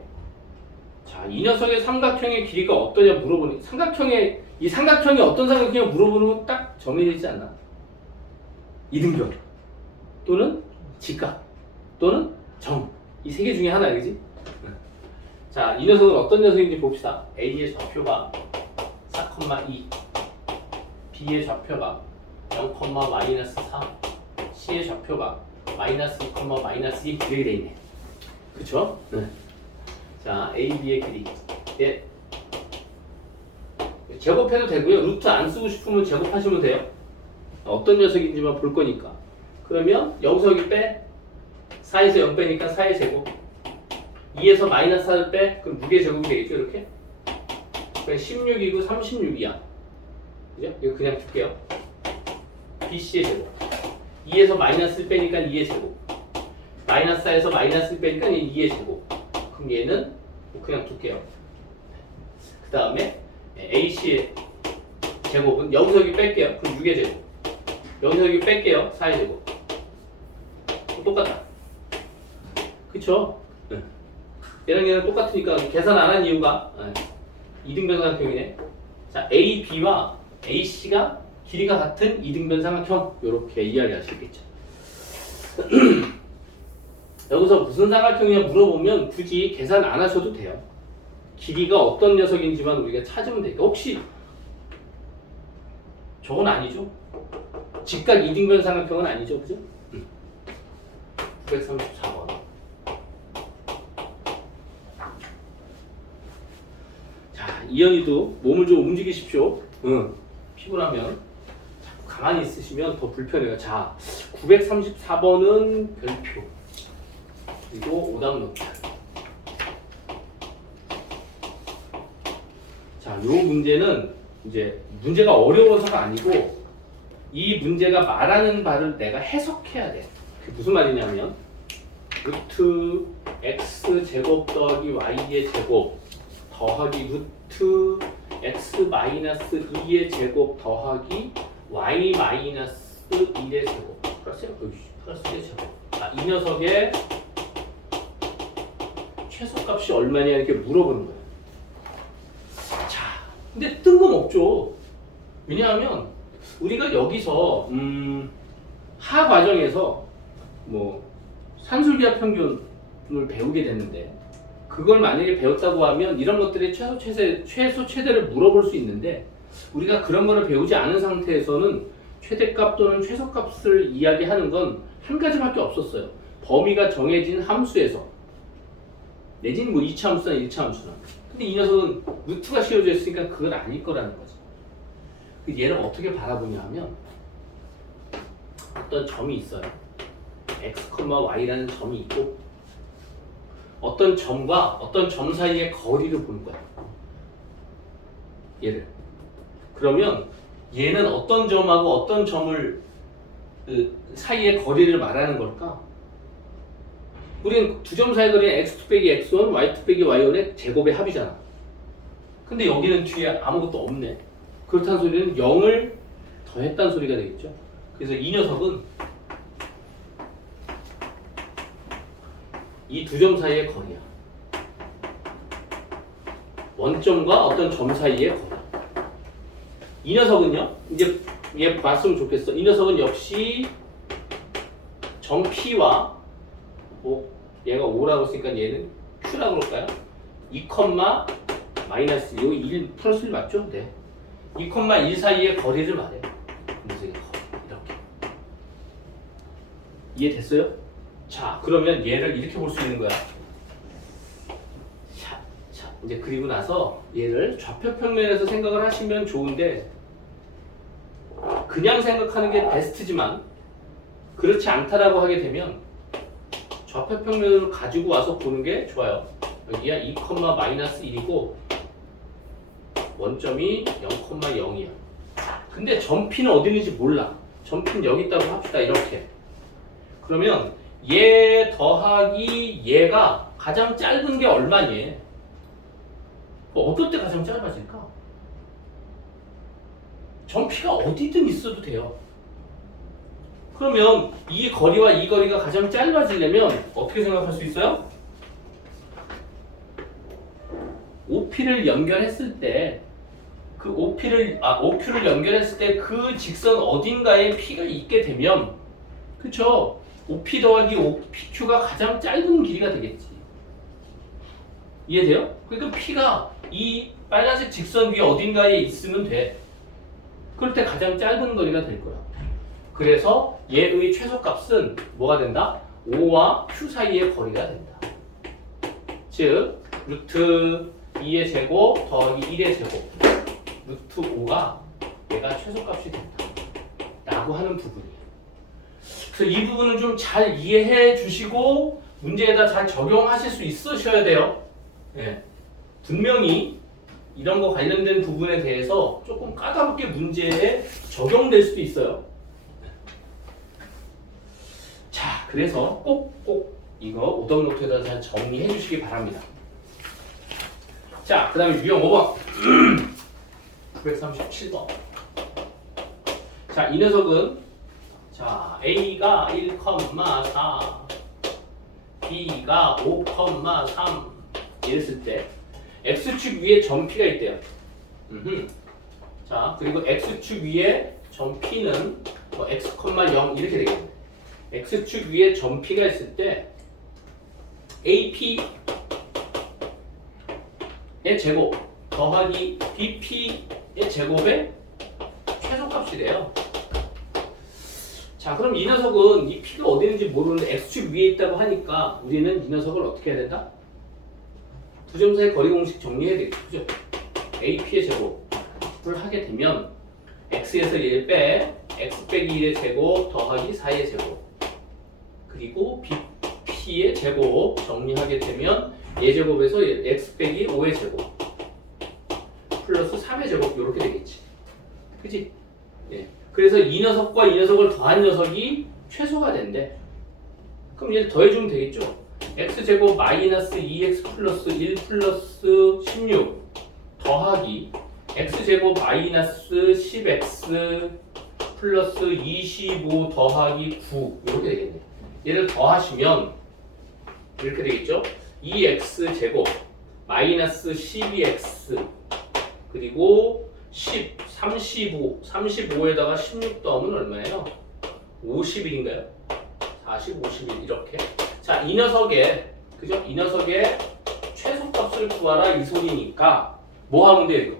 자, 이 녀석의 삼각형의 길이가 어떠냐 물어보니 이 삼각형이 어떤 삼각형이냐 물어보면 딱 정해지지 않나? 이등변 또는 직각 또는 점 이 세 개 중에 하나야, 그지? 자, 이 녀석은 어떤 녀석인지 봅시다. A의 좌표가 4,2 B의 좌표가 0,-4 C의 좌표가 마이너스 2, 마이너스 2 이렇게 돼 있네. 그쵸? 네. 자, A, B의 길이. 예. 제곱해도 되고요. 루트 안 쓰고 싶으면 제곱하시면 돼요. 어떤 녀석인지만 볼 거니까. 그러면 여기서 여기 빼. 4에서 0 빼니까 4의 제곱. 2에서 마이너스 4를 빼. 그럼 6의 제곱이 되겠죠, 이렇게? 그럼 16이고 36이야. 그죠? 이거 그냥 줄게요. BC의 제곱. 2에서 마이너스 1 빼니까 2의 제곱. 마이너스 4에서 마이너스 1 빼니까 얘는 2의 제곱. 그럼 얘는 뭐 그냥 둘게요. 그 다음에 AC 제곱은 여기서 여기 뺄게요. 그럼 6의 제곱. 여기서 여기 뺄게요. 4의 제곱. 똑같다. 그쵸? 네. 얘랑 똑같으니까 계산 안 한 이유가 이등변삼각형이네. 자, A, B와 A, C가 길이가 같은 이등변삼각형 이렇게 이야기할 수 있겠죠. 여기서 무슨 삼각형이냐 물어보면 굳이 계산 안 하셔도 돼요. 길이가 어떤 녀석인지만 우리가 찾으면 되니까. 혹시 저건 아니죠? 직각 이등변 삼각형은 아니죠, 그죠? 934번. 자, 이현이도 몸을 좀 움직이십시오. 피곤하면 자꾸 가만히 있으시면 더 불편해요. 자, 934번은 별표. 그리고 오답 노트. 자, 요 문제는 이제 문제가 어려워서가 아니고 이 문제가 말하는 바를 내가 해석해야 돼. 그게 무슨 말이냐면 루트 x 제곱 더하기 y의 제곱 더하기 루트 x 마이너스 2의 제곱 더하기 y 마이너스 1의 제곱 플러스 1의 제곱. 자, 이 녀석의 최소값이 얼마냐 이렇게 물어보는 거예요. 자, 근데 뜬금없죠. 왜냐하면 우리가 여기서 하 과정에서 뭐 산술기하 평균을 배우게 됐는데 그걸 만약에 배웠다고 하면 이런 것들의 최소 최대를 물어볼 수 있는데 우리가 그런 거를 배우지 않은 상태에서는 최대값 또는 최소값을 이야기하는 건 한 가지밖에 없었어요. 범위가 정해진 함수에서 내지는 뭐 2차 함수나 1차 함수나. 근데 이 녀석은 루트가 씌워져 있으니까 그건 아닐 거라는 거지. 얘를 어떻게 바라보냐 하면 어떤 점이 있어요. x, y라는 점이 있고 어떤 점과 어떤 점 사이의 거리를 보는 거야. 얘를. 그러면 얘는 어떤 점하고 어떤 점을 사이의 거리를 말하는 걸까? 우리는 두 점 사이 거리는 x2 빼기 x1, y2 빼기 y1의 제곱의 합이잖아. 근데 여기는 뒤에 아무것도 없네. 그렇다는 소리는 0을 더했다는 소리가 되겠죠. 그래서 이 녀석은 이 두 점 사이의 거리야. 원점과 어떤 점 사이의 거리. 이 녀석은요, 이제 얘 봤으면 좋겠어. 이 녀석은 역시 점 P와 얘가 5라고 했으니까 얘는 Q라고 그럴까요? 2, 마이너스 여기 1 플러스 1 맞죠? 네. 2,1 사이의 거리를 말해요. 그래서 이렇게 이해됐어요? 자, 그러면 얘를 이렇게 볼 수 있는 거야. 자, 이제 그리고 나서 얘를 좌표 평면에서 생각을 하시면 좋은데 그냥 생각하는 게 베스트지만 그렇지 않다라고 하게 되면 좌표 평면을 가지고 와서 보는 게 좋아요. 여기가 2, 마이너스 1이고 원점이 0,0이야. 근데 점 P는 어디 있는지 몰라. 점 P는 여기 있다고 합시다. 이렇게. 그러면 얘 더하기 얘가 가장 짧은 게 얼마니? 어떨 때 가장 짧아질까? 점 P가 어디든 있어도 돼요. 그러면 이 거리와 이 거리가 가장 짧아지려면 어떻게 생각할 수 있어요? OP를 연결했을 때 그 OQ를 연결했을 때 그 직선 어딘가에 P가 있게 되면 그쵸? OP 더하기 OPQ가 가장 짧은 길이가 되겠지. 이해돼요? 그러니까 P가 이 빨간색 직선 위에 어딘가에 있으면 돼. 그럴 때 가장 짧은 거리가 될 거야. 그래서 얘의 최소값은 뭐가 된다? 5와 Q 사이의 거리가 된다. 즉 루트 2의 제곱 더하기 1의 제곱 루트 5가 얘가 최소값이 된다 라고 하는 부분이에요. 그래서 이 부분은 좀 잘 이해해 주시고 문제에다 잘 적용하실 수 있으셔야 돼요. 네. 분명히 이런 거 관련된 부분에 대해서 조금 까다롭게 문제에 적용될 수도 있어요. 자, 그래서 꼭 이거 오답 노트에다 잘 정리해 주시기 바랍니다. 자, 그 다음에 유형 5번 937번. 자, 이 녀석은 자 A가 1,4 B가 5,3 이랬을 때 X축 위에 점 P가 있대요. 자, 그리고 X축 위에 점 P는 뭐 X,0 이렇게 되겠네. X축 위에 점 P가 있을 때 AP의 제곱 더하기 BP의 제곱의 최소값이래요. 자, 그럼 이 녀석은 이 P가 어디 있는지 모르는데 X축 위에 있다고 하니까 우리는 이 녀석을 어떻게 해야 된다? 두 점 사이 거리 공식 정리해야 되겠죠. 그죠? AP의 제곱을 하게 되면 X에서 1 빼 X 빼기 1의 제곱 더하기 4의 제곱 그리고 BP의 제곱 정리하게 되면 얘 제곱에서 X 빼기 5의 제곱 플러스 3의 제곱 이렇게 되겠지. 그치? 예. 그래서 이 녀석과 이 녀석을 더한 녀석이 최소가 된대. 그럼 얘를 더해주면 되겠죠? x제곱 마이너스 2x 플러스 1 플러스 16 더하기 x제곱 마이너스 10x 플러스 25 더하기 9 이렇게 되겠네. 얘를 더하시면 이렇게 되겠죠? 2x제곱 마이너스 12x 그리고 10, 35에다가 16 더하면 얼마예요? 50일인가요? 40, 51 이렇게. 자, 이 녀석의 그죠? 이 녀석의 최소값을 구하라 이 소리니까 뭐 하면 돼요? 이거?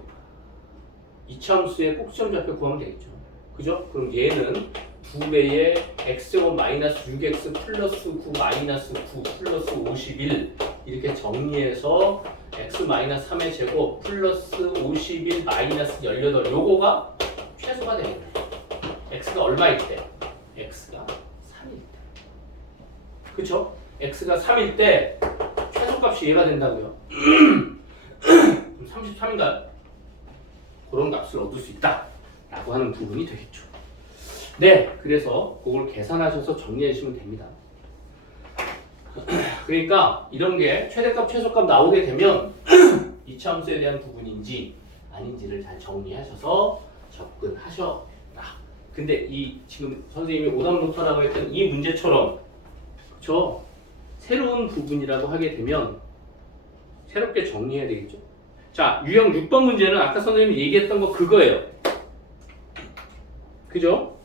이차함수의 꼭지점 좌표 구하면 되겠죠. 그죠? 그럼 얘는 2배의 x제곱 마이너스 6x 플러스 9 마이너스 9 플러스 51 이렇게 정리해서 x 마이너스 3의 제곱 플러스 51 마이너스 18 요거가 최소가 되겠네. x가 얼마일 때? x가 3일 때. 그쵸? x가 3일 때 최소값이 얘가 된다고요. 33인가요? 그런 값을 얻을 수 있다 라고 하는 부분이 되겠죠. 네, 그래서 그걸 계산하셔서 정리해 주시면 됩니다. 그러니까 이런 게 최대값, 최소값 나오게 되면 이차함수에 대한 부분인지 아닌지를 잘 정리하셔서 접근하셔라. 근데 이 지금 선생님이 오답 노트라고 했던 이 문제처럼 그쵸? 새로운 부분이라고 하게 되면 새롭게 정리해야 되겠죠. 자, 유형 6번 문제는 아까 선생님이 얘기했던 거 그거예요. 그죠?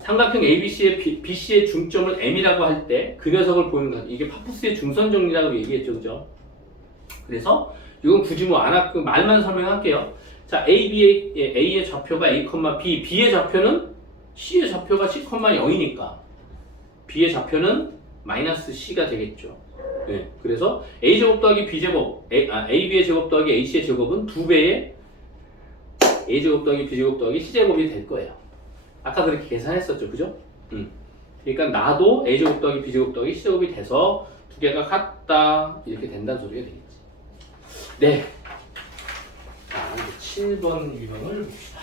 삼각형 ABC의 BC의 중점을 M이라고 할 때 그 녀석을 보는 것. 이게 파푸스의 중선 정리라고 얘기했죠. 그죠? 그래서 이건 굳이 뭐 안 하고 말만 설명할게요. 자, A의 좌표가 A, B, B의 좌표는 C의 좌표가 C,0이니까 B의 좌표는 마이너스 C가 되겠죠. 네, 그래서 A제곱 더하기 B제곱, AB의 제곱 더하기 AC의 제곱은 2배의 A제곱 더하기 B제곱 더하기 C제곱이 될 거예요. 아까 그렇게 계산했었죠. 그죠? 그러니까 나도 A제곱 더하기 B제곱 더하기 C제곱이 돼서 두 개가 같다 이렇게 된다는 소리가 되겠지. 네. 자, 이제 7번 유형을 봅시다.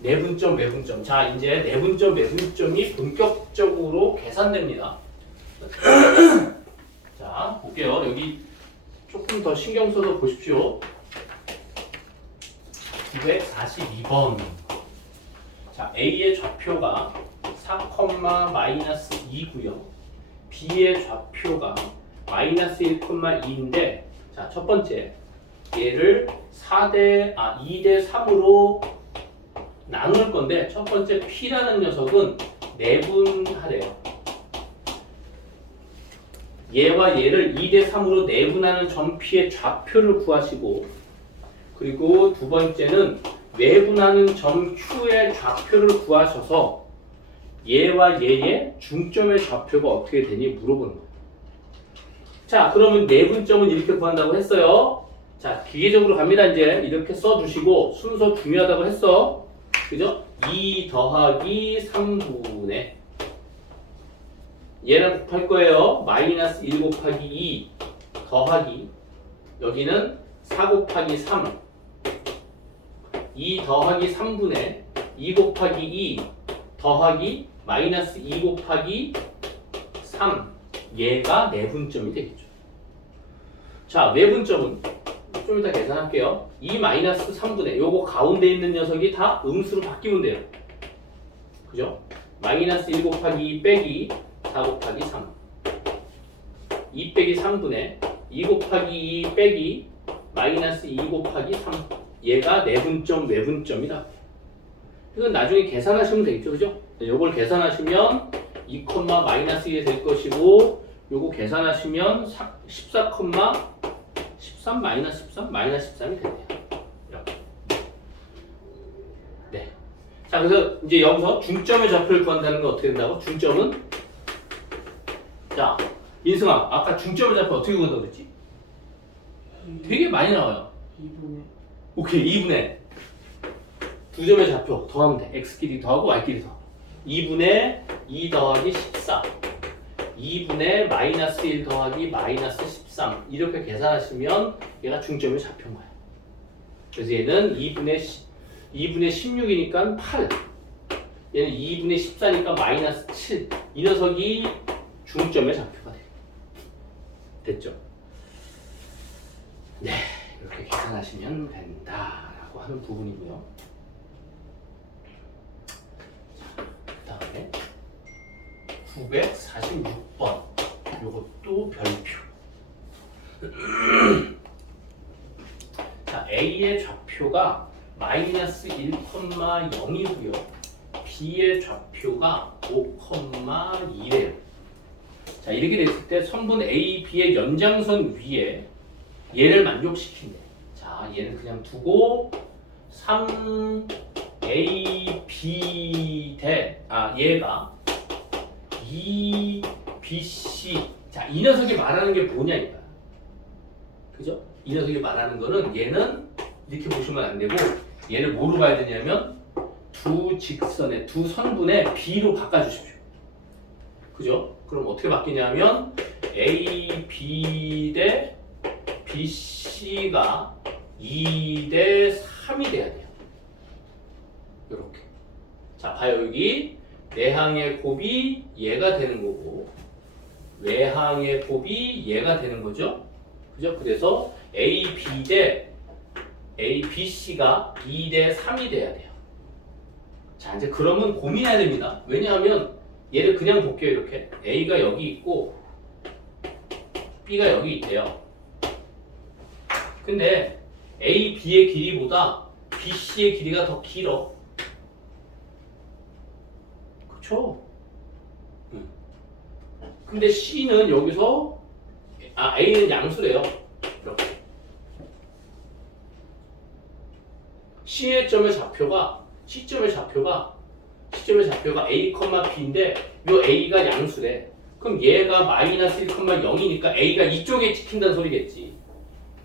내분점, 외분점. 자, 이제 내분점, 외분점이 본격적으로 계산됩니다. 자, 볼게요. 여기 조금 더 신경 써서 보십시오. 942번. 자, A의 좌표가 4,-2고요. B의 좌표가 마이너스 1,2인데, 자, 첫 번째, 얘를 2대 3으로 나눌 건데, 첫 번째 P라는 녀석은 내분하래요. 얘와 얘를 2대 3으로 내분하는 점 P의 좌표를 구하시고, 그리고 두 번째는 내분하는 점 Q의 좌표를 구하셔서 얘와 얘의 중점의 좌표가 어떻게 되니 물어보는 거예요. 자, 그러면 내분점은 이렇게 구한다고 했어요. 자, 기계적으로 갑니다. 이제 이렇게 써주시고 순서 중요하다고 했어. 그죠? 2 더하기 3분의 얘랑 곱할 거예요. 마이너스 1 곱하기 2 더하기 여기는 4 곱하기 3 2 더하기 3분의 2 곱하기 2 더하기 마이너스 2 곱하기 3 얘가 내분점이 되겠죠. 자, 외분점은 좀 이따 계산할게요. 2-3분의 요거 가운데 있는 녀석이 다 음수로 바뀌면 돼요. 그죠? 마이너스 1 곱하기 2 빼기 4 곱하기 3 2 빼기 3분의 2 곱하기 2 빼기 마이너스 2 곱하기 3 얘가 내분점 외분점이다. 이건 나중에 계산하시면 되겠죠. 그죠? 요걸 계산하시면 2, 마이너스 1이 될 것이고 요거 계산하시면 14, 13 마이너스 13 마이너스 13이 된대요. 이렇게. 네. 자, 그래서 이제 여기서 중점의 좌표를 구한다는 건 어떻게 된다고? 중점은 자, 인승아, 아까 중점의 좌표 어떻게 구한다고 그랬지? 되게 많이 나와요. 2분의 오케이, 2분의 두 점의 좌표 더하면 돼. x끼리 더하고 y끼리 더하고 2분의 2 더하기 14 2분의 마이너스 1 더하기 마이너스 13 이렇게 계산하시면 얘가 중점의 좌표인 거예요. 그래서 얘는 2분의 16이니까 8 얘는 2분의 14니까 마이너스 7 이 녀석이 중점의 좌표가 돼요. 됐죠? 네, 이렇게 계산하시면 된다라고 하는 부분이고요. 그 다음에 946번 요것도 별표. 자, A의 좌표가 마이너스 1,0이고요. B의 좌표가 5,2래요. 자, 이렇게 됐을 때 선분 A, B의 연장선 위에 얘를 만족시킨대. 자, 얘는 그냥 두고 3A, B 얘가 2, B, C. 자, 이 녀석이 말하는 게 뭐냐 이거야. 그죠? 이 녀석이 말하는 거는 얘는 이렇게 보시면 안 되고 얘를 뭐로 봐야 되냐면 두 직선의 두 선분의 B로 바꿔주십시오. 그죠? 그럼 어떻게 바뀌냐면 A, B 대 B, C가 2 대 3이 돼야 돼요. 이렇게. 자, 봐요. 여기 내항의 곱이 얘가 되는 거고 외항의 곱이 얘가 되는 거죠. 그죠? 그래서 A, B 대 A, B, C가 2 대 3이 돼야 돼요. 자, 이제 그러면 고민해야 됩니다. 왜냐하면 얘를 그냥 볼게요. 이렇게 A가 여기 있고 B가 여기 있대요. 근데 A, B의 길이보다 B, C의 길이가 더 길어. 그쵸? 근데 C는 여기서 A는 양수래요. 이렇게 C점의 좌표가 A, B인데 요 A가 양수래. 그럼 얘가 마이너스 1,0이니까 A가 이쪽에 찍힌다는 소리겠지.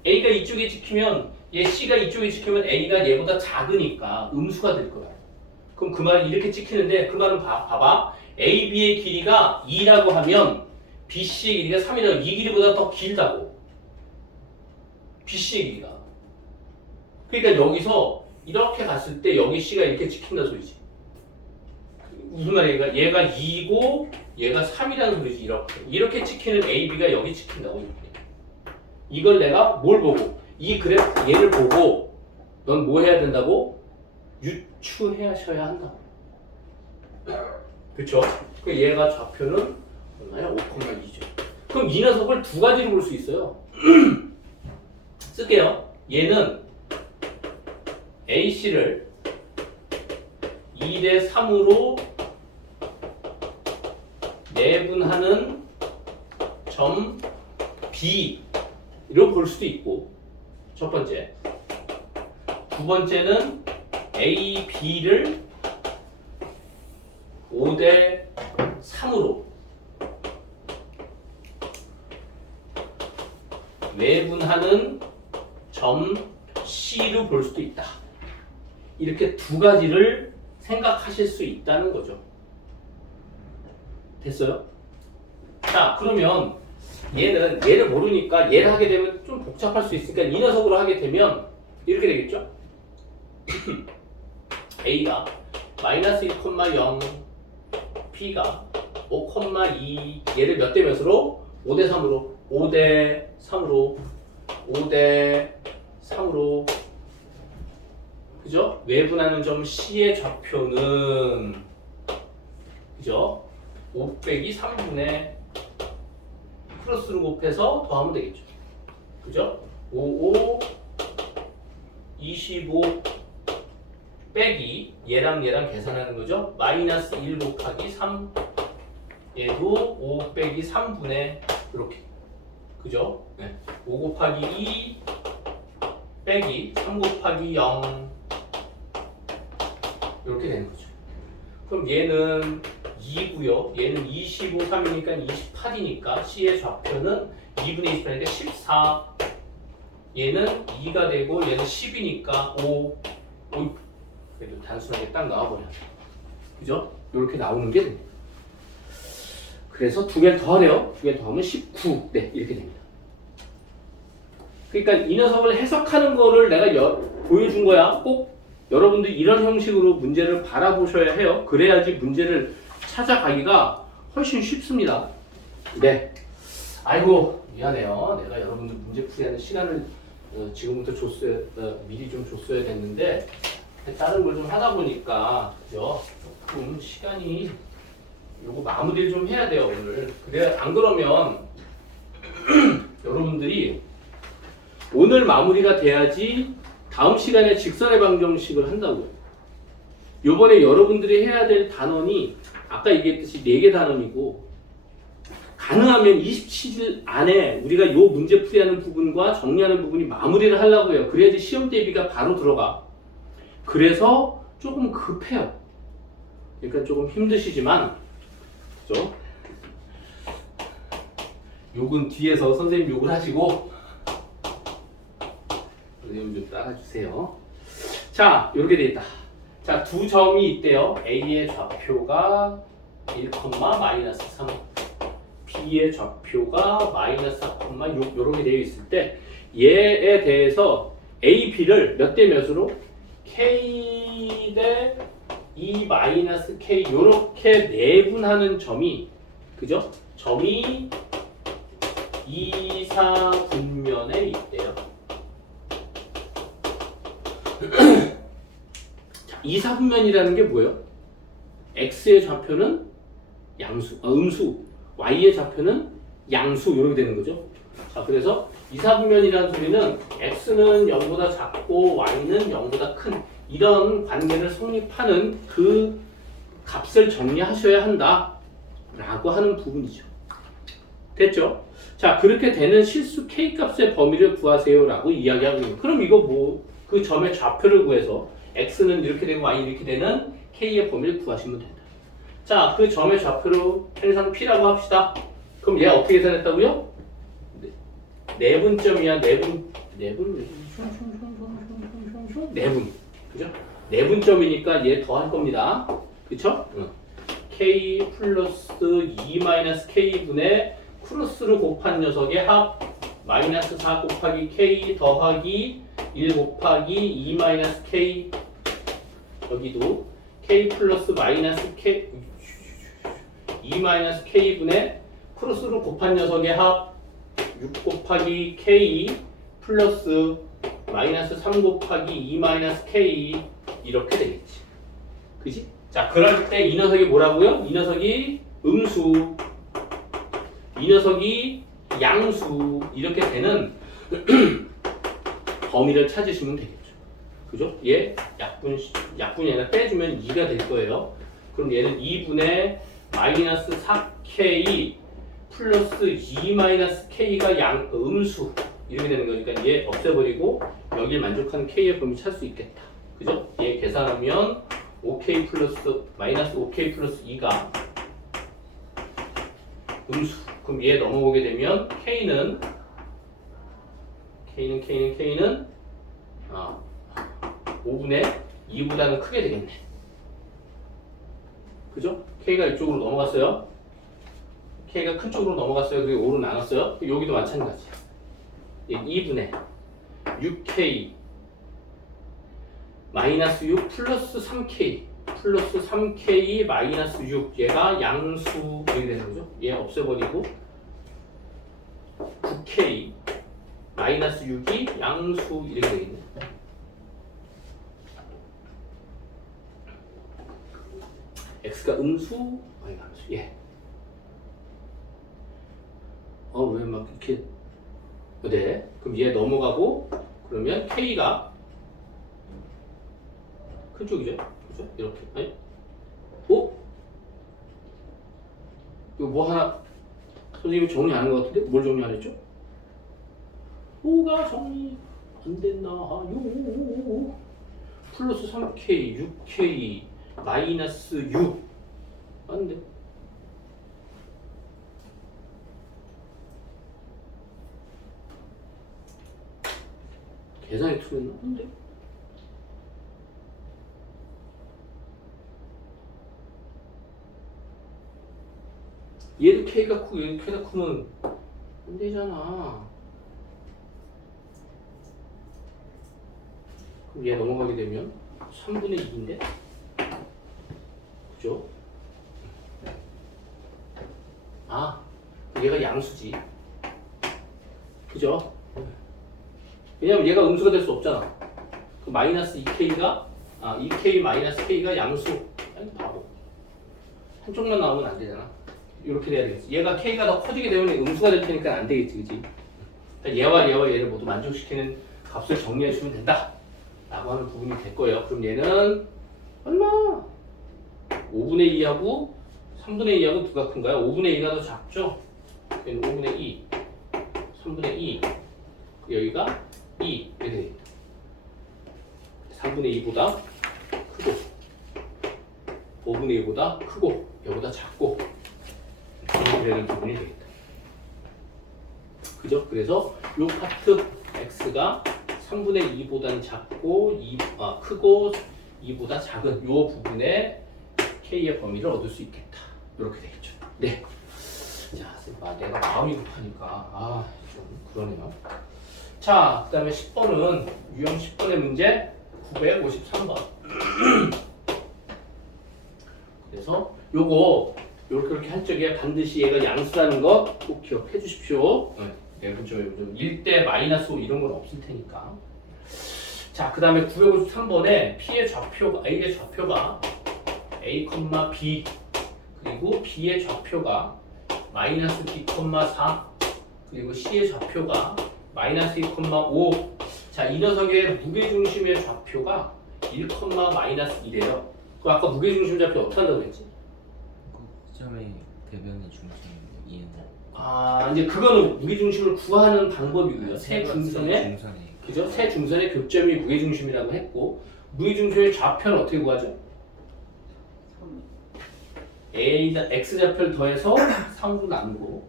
A가 이쪽에 찍히면 얘 C가 이쪽에 찍히면 A가 얘보다 작으니까 음수가 될 거야. 그럼 그 말은 이렇게 찍히는데 그 말은 봐봐. A, B의 길이가 2라고 하면 B, C의 길이가 3이라고 이 길이보다 더 길다고. B, C의 길이가. 그러니까 여기서 이렇게 갔을 때 여기 C가 이렇게 찍힌다 소리지. 무슨 말이야? 얘가 2고 얘가 3이라는 소리지. 이렇게 찍히는 A, B가 여기 찍힌다고. 이렇게. 이걸 내가 뭘 보고 이 그래프 얘를 보고 넌 뭐 해야 된다고? 유추하셔야 한다고. 그쵸? 그 얘가 좌표는 얼마야? 5,2죠. 그럼 이 녀석을 두 가지로 볼 수 있어요. 쓸게요. 얘는 AC를 2 대 3으로 내분하는 점 B로 볼 수도 있고, 첫 번째. 두 번째는 A, B를 5 대 3으로 내분하는 점 C로 볼 수도 있다. 이렇게 두 가지를 생각하실 수 있다는 거죠. 됐어요? 자, 그러면 얘를 모르니까 얘를 하게 되면 좀 복잡할 수 있으니까 이 녀석으로 하게 되면 이렇게 되겠죠? A가 마이너스 1,0, B가 5,2 얘를 몇 대 몇으로? 5대 3으로 5대 3으로 5대 3으로 그죠? 외분하는 점 C의 좌표는 그죠? 5 빼기 3분의 크로스로 곱해서 더하면 되겠죠. 그죠? 55 25 빼기 얘랑 계산하는 거죠. 마이너스 1 곱하기 3 얘도 5 빼기 3분의 이렇게 그죠? 네. 5 곱하기 2 빼기 3 곱하기 0 이렇게 되는 거죠. 그럼 얘는 2고요. 얘는 25, 3이니까 28이니까 C의 좌표는 2분의 28이니까 14. 얘는 2가 되고 얘는 10이니까 5. 그래도 단순하게 딱 나와버려. 그죠? 이렇게 나오는 게 됩니다. 그래서 두 개를 더하래요. 두 개를 더하면 19. 네, 이렇게 됩니다. 그러니까 이 녀석을 해석하는 거를 내가 보여준 거야. 꼭 여러분들 이런 형식으로 문제를 바라보셔야 해요. 그래야지 문제를 찾아가기가 훨씬 쉽습니다. 네. 아이고 미안해요. 내가 여러분들 문제 풀이하는 시간을 지금부터 미리 좀 줬어야 됐는데 다른 걸 좀 하다 보니까 그죠? 조금 시간이 요거 마무리를 좀 해야 돼요 오늘. 그래 안 그러면 여러분들이 오늘 마무리가 돼야지 다음 시간에 직선의 방정식을 한다고요. 요번에 여러분들이 해야 될 단원이 아까 얘기했듯이 4개 단원이고 가능하면 27일 안에 우리가 요 문제 풀이하는 부분과 정리하는 부분이 마무리를 하려고 해요. 그래야지 시험 대비가 바로 들어가. 그래서 조금 급해요. 그러니까 조금 힘드시지만 그죠? 욕은 뒤에서 선생님 욕을 하시고 선생님 좀 따라주세요. 자, 이렇게 돼 있다. 자, 두 점이 있대요. A의 좌표가 1, 마이너스 3 B의 좌표가 마이너스 4,6 이렇게 되어 있을 때 얘에 대해서 A, B를 몇 대 몇으로? K 대 E 마이너스 K 이렇게 내분하는 점이 그죠? 점이 2, 4 분면에 있대요. 자, 2, 4 분면이라는 게 뭐예요? X의 좌표는 음수, Y의 좌표는 양수 이렇게 되는 거죠. 자, 그래서 2, 4 분면이라는 소리는 X는 0보다 작고 Y는 0보다 큰 이런 관계를 성립하는 그 값을 정리하셔야 한다 라고 하는 부분이죠. 됐죠? 자, 그렇게 되는 실수 K값의 범위를 구하세요 라고 이야기하고 있는. 그럼 이거 그 점의 좌표를 구해서 X는 이렇게 되고 Y 이렇게 되는 K의 범위를 구하시면 된다. 자, 그 점의 좌표로 행상 P라고 합시다. 그럼 얘 어떻게 계산했다고요? 내분점이야. 내분 그죠? 내분점이니까 얘 더할 겁니다. 그쵸? K 플러스 2 마이너스 K분의 크로스를 곱한 녀석의 합 마이너스 4 곱하기 K 더하기 1 곱하기 2 마이너스 K 여기도 K 플러스 마이너스 K 2 마이너스 K분의 크로스를 곱한 녀석의 합 6 곱하기 K 플러스 마이너스 3 곱하기 2 마이너스 K 이렇게 되겠지. 그지? 자, 그럴 때 이 녀석이 뭐라고요? 이 녀석이 음수, 이 녀석이 양수 이렇게 되는 범위를 찾으시면 되겠죠. 그죠? 얘 약분이 아니라 빼주면 2가 될 거예요. 그럼 얘는 2분의 마이너스 4K 플러스 2 마이너스 K가 음수 이렇게 되는 거니까 얘 없애버리고 여기에 만족하는 K의 범위 찾을 수 있겠다. 그죠? 얘 계산하면 5K 플러스 마이너스 5K 플러스 2가 음수. 그럼 얘 넘어오게 되면 K는 5분의 2보다는 크게 되겠네. 그죠? K가 이쪽으로 넘어갔어요. K가 큰 쪽으로 넘어갔어요. 그리고 5로 나눴어요. 여기도 마찬가지야. 2분의 6K 마이너스 6 플러스 3K 플러스 3K 마이너스 6 얘가 양수 이렇게 되는 거죠. 얘 없애버리고 9K 마이너스 6이 양수 이렇게 되겠네. X가 음수, Y가 함수. 예. 왜 막 이렇게. 네. 그럼 얘 넘어가고, 그러면 K가 큰 쪽이죠? 그죠? 이렇게. 아니? 이거 뭐 하나, 선생님이 정리 안 한 것 같은데? 뭘 정리 안 했죠? 뭐가 정리 안 됐나요? 플러스 3K, 6K, 마이너스 6. 안 돼. 계산이 틀렸나? 안 돼. 얘도 K가 크고 얘도 K가 크면 안 되잖아. 그럼 얘 넘어가게 되면 3분의 2인데? 그죠? 얘가 양수지. 그죠? 왜냐면 얘가 음수가 될 수 없잖아. 그 마이너스 2K가 2K 마이너스 K가 양수. 아니 바보. 한쪽만 나오면 안 되잖아. 이렇게 돼야 되겠지. 얘가 K가 더 커지게 되면 음수가 될 테니까 안 되겠지, 그지? 얘와 얘를 모두 만족시키는 값을 정리해 주면 된다. 라고 하는 부분이 될 거예요. 그럼 얘는 얼마? 5분의 2하고 3분의 2하고 누가 큰가요? 5분의 2가 더 작죠? 얘는 5분의 2, 3분의 2, 여기가 2 이렇게 됩니다. 3분의 2보다 크고 5분의 2보다 크고 여기보다 작고 이렇게 되는 부분이 되겠다. 그죠? 그래서 이 파트 x가 3분의 2보다는 작고 크고 2보다 작은 이 부분에 k의 범위를 얻을 수 있겠다. 이렇게 되겠죠. 네. 자, 내가 마음이 급하니까 좀 그러네요. 자, 그 다음에 10번은 유형 10번의 문제 953번. 그래서 요거 이렇게 할 적에 반드시 얘가 양수라는 거 꼭 기억해 주십시오. 여러분 좀 1대 마이너스 5 이런 건 없을 테니까. 자, 그 다음에 953번에 P의 좌표가 A의 좌표가 A, B 그리고 B의 좌표가 마이너스 B, 4 그리고 C의 좌표가 마이너스 2, 5. 자, 이 녀석의 무게중심의 좌표가 1, 마이너스 2래요. 그 아까 무게중심 좌표 어떻게 한다고 했지? 그 점의 대변의 중심이 이제 그거는 무게중심을 구하는 방법이고요. 세 중선의 그죠? 세 중선의 교점이 무게중심이라고 했고, 무게중심의 좌표는 어떻게 구하죠? x 좌표를 더해서 3으로 나누고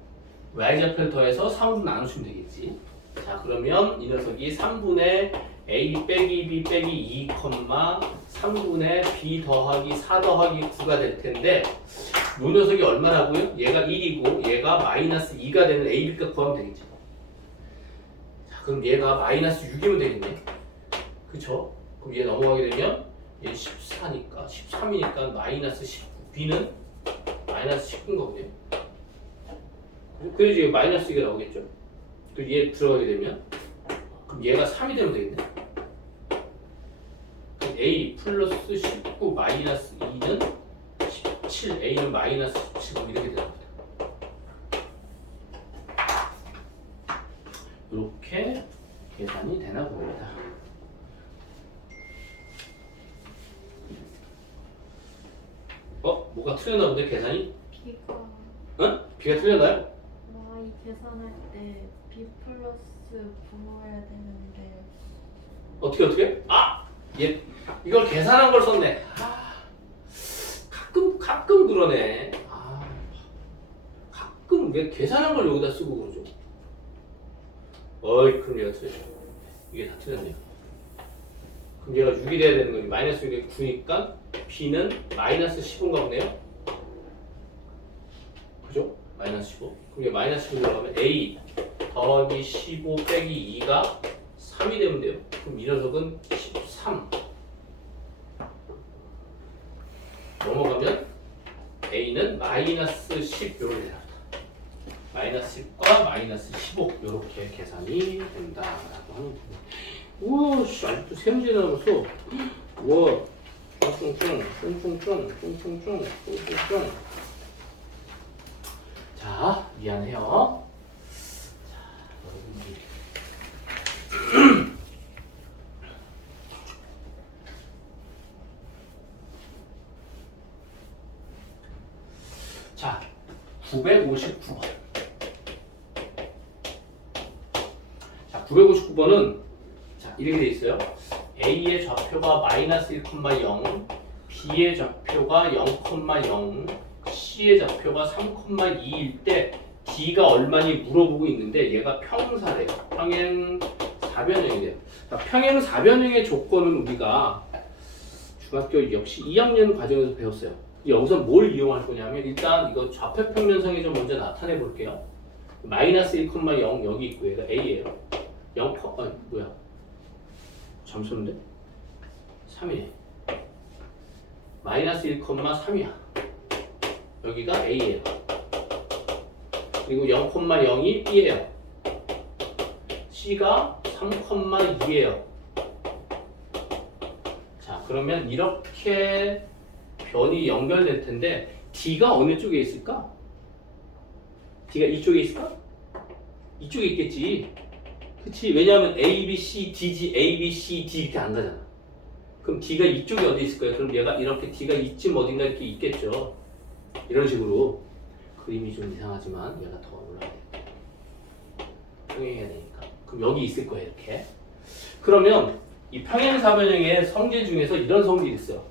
y 좌표를 더해서 3으로 나누시면 되겠지. 자, 그러면 이 녀석이 3분의 a 빼기 b 빼기 2, 3분의 b 더하기 4 더하기 9가 될 텐데 이 녀석이 얼마라고요? 얘가 1이고 얘가 마이너스 2가 되는 a, b값 구하면 되겠지. 자, 그럼 얘가 마이너스 6이면 되겠네. 그쵸? 그럼 얘 넘어가게 되면 얘 14니까 13이니까 마이너스 19, b는 마이너스 19인 거거든요. 그래서 마이너스 2가 나오겠죠. 그럼 얘 들어가게 되면 그럼 얘가 3이 되면 되겠네. 그럼 a 플러스 19 마이너스 2는 17, a는 마이너스 17 이렇게 되는 겁니다. 이렇게 계산이 되나 봅니다. 뭐가 틀렸나 본데 계산이? B가 응? B가 틀렸나요? y 계산할 때 B 플러스 9 해야 되는데 어떻게? 얘 이걸 계산한 걸 썼네. 가끔 그러네. 가끔 왜 계산한 걸 여기다 쓰고 그러죠? 그럼 얘가 틀렸죠. 이게 다 틀렸네요. 그럼 얘가 6이 돼야 되는 거니 마이너스 6이 9니까 B는 마이너스 15인가 보네요. 그죠? 마이너스 15. 그럼 얘 마이너스 15 들어가면 A 더하기 15 빼기 2가 3이 되면 돼요. 그럼 이 녀석은 13. 마이너스 10 요렇게 됩니다. 마이너스 10과 마이너스 15 요렇게 계산이 된다라고 하는 거예요. 우와, 씨, 아직도 세 문제 남았어. 우와, 쫑쫑쫑. 자, 미안해요. 자, 여러분들. 자, 959번. 자, 959번은 자, 이렇게 돼 있어요. A의 좌표가 마이너스 1,0, B의 좌표가 0,0, C의 좌표가 3,2일 때 D가 얼마니 물어보고 있는데 얘가 평사래요. 평행 4변형이래요. 자, 평행 4변형의 조건은 우리가 중학교 역시 2학년 과정에서 배웠어요. 여기서 뭘 이용할 거냐면 일단 이거 좌표 평면성이 좀 먼저 나타내 볼게요. 마이너스 1,0 여기 있고 얘가 A예요. 0, 뭐야? 잠수인데? 3이네. 마이너스 1,3이야. 여기가 A예요. 그리고 0,0이 B예요. C가 3,2예요. 자, 그러면 이렇게 변이 연결될 텐데 D가 어느 쪽에 있을까? D가 이쪽에 있을까? 이쪽에 있겠지. 그치? 왜냐하면 A, B, C, D지 A, B, C, D 이렇게 안 가잖아. 그럼 D가 이쪽에 어디 있을 거야? 그럼 얘가 이렇게 D가 이쯤 어딘가 이렇게 있겠죠. 이런 식으로 그림이 좀 이상하지만 얘가 더 올라가야 돼. 평행해야 되니까. 그럼 여기 있을 거야 이렇게. 그러면 이 평행사변형의 성질 중에서 이런 성질이 있어요.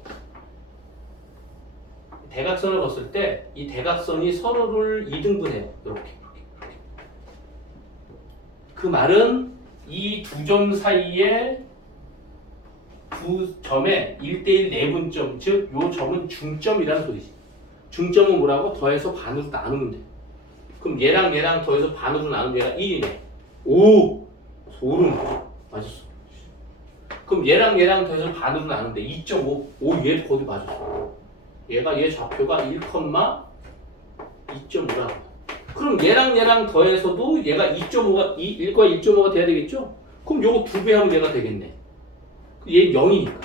대각선을 봤을 때 이 대각선이 서로를 2등분해요. 이렇게. 그 말은 이 두 점 사이에 두 점의 1대1 내분점, 즉 요 점은 중점이라는 소리지. 중점은 뭐라고? 더해서 반으로 나누면 돼. 그럼 얘랑 얘랑 더해서 반으로 나누면 얘가 1이네. 오! 소름. 맞았어. 그럼 얘랑 얘랑 더해서 반으로 나누면 돼. 2.5. 오, 얘 거기 맞았어. 얘가 얘 좌표가 2.5라고. 그럼 얘랑 얘랑 더해서도 얘가 2.5가 1과 1.5가 돼야 되겠죠? 그럼 요거 2배 하면 얘가 되겠네. 얘 0이니까.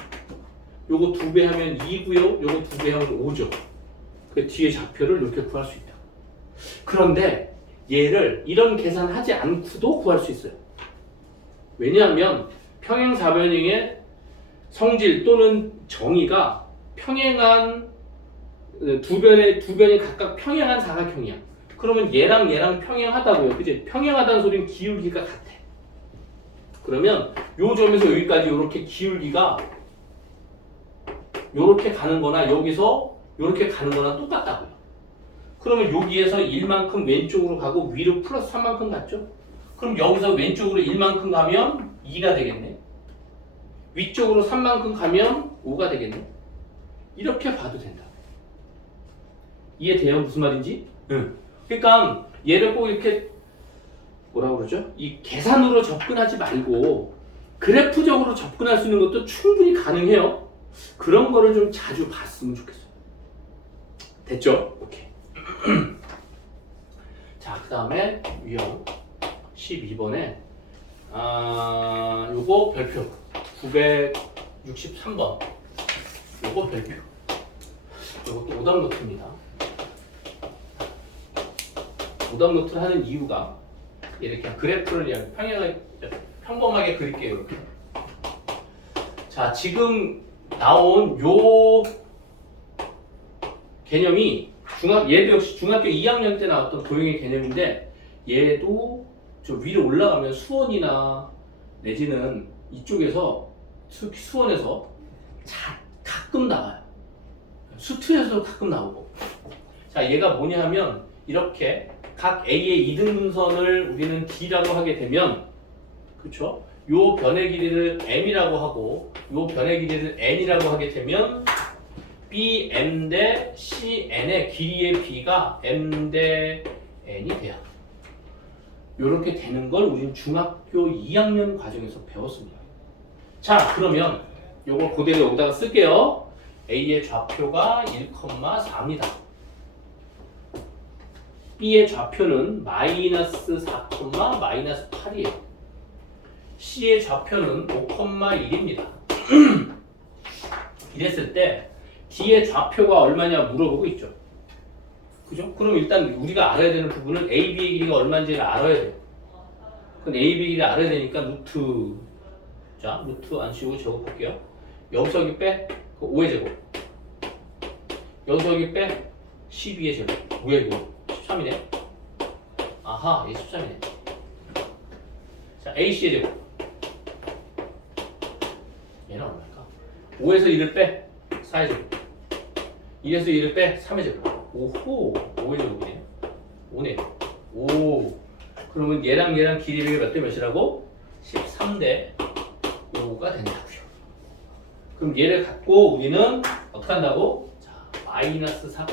요거 2배 하면 2고요. 요거 2배 하면 5죠. 그 뒤에 좌표를 이렇게 구할 수 있다. 그런데 얘를 이런 계산하지 않고도 구할 수 있어요. 왜냐하면 평행사변형의 성질 또는 정의가 평행한 두 변이 각각 평행한 사각형이야. 그러면 얘랑 얘랑 평행하다고요. 그치? 평행하다는 소리는 기울기가 같아. 그러면 요 점에서 여기까지 이렇게 기울기가 요렇게 가는 거나 여기서 요렇게 가는 거나 똑같다고요. 그러면 여기에서 1만큼 왼쪽으로 가고 위로 플러스 3만큼 갔죠? 그럼 여기서 왼쪽으로 1만큼 가면 2가 되겠네. 위쪽으로 3만큼 가면 5가 되겠네. 이렇게 봐도 된다. 이해돼요? 무슨 말인지? 응. 그러니까 얘를 꼭 이렇게 뭐라고 그러죠? 이 계산으로 접근하지 말고 그래프적으로 접근할 수 있는 것도 충분히 가능해요. 그런 거를 좀 자주 봤으면 좋겠어요. 됐죠? 오케이. 자, 그 다음에 유형 12번에 요거 별표 963번 요거 별표 요것도 오답 노트입니다. 오답 노트를 하는 이유가 이렇게 그래프를 평범하게 그릴게요. 이렇게. 자, 지금 나온 요 개념이 얘도 역시 중학교 2학년 때 나왔던 도형의 개념인데 얘도 저 위로 올라가면 수원이나 내지는 이쪽에서 수원에서 가끔 나와요. 수투에서도 가끔 나오고. 자, 얘가 뭐냐 하면 이렇게 각 A의 2등분선을 우리는 D라고 하게 되면, 그렇죠? 요 변의 길이를 M이라고 하고 요 변의 길이를 N이라고 하게 되면 B, M 대 C, N의 길이의 B가 M 대 N이 돼요. 요렇게 되는 걸 우리는 중학교 2학년 과정에서 배웠습니다. 자, 그러면 요걸 그대로 여기다가 쓸게요. A의 좌표가 1,4입니다. B의 좌표는 마이너스 4, 마이너스 8이에요. C의 좌표는 5,1입니다. 이랬을 때 D의 좌표가 얼마냐 물어보고 있죠. 그죠? 그럼 일단 우리가 알아야 되는 부분은 A, B의 길이가 얼마인지를 알아야 돼요. 그럼 A, B 길이를 알아야 되니까 루트. 자, 루트 안 씌우고 적어볼게요. 여기서 여기 빼, 5의 제곱. 여기서 여기 빼, 12의 제곱. 뭐야 이거? 13이네. 아하, 얘 13이네. 자, AC의 제곱. 얘는 얼마일까? 5에서 1을 빼, 4의 제곱. 1에서 1을 빼, 3의 제곱. 오호, 5의 제곱이네. 5네. 오. 그러면 얘랑 길이를 몇 대 몇이라고? 13대 5가 된다고요. 그럼 얘를 갖고 우리는 어떻게 한다고? 자, 마이너스 4,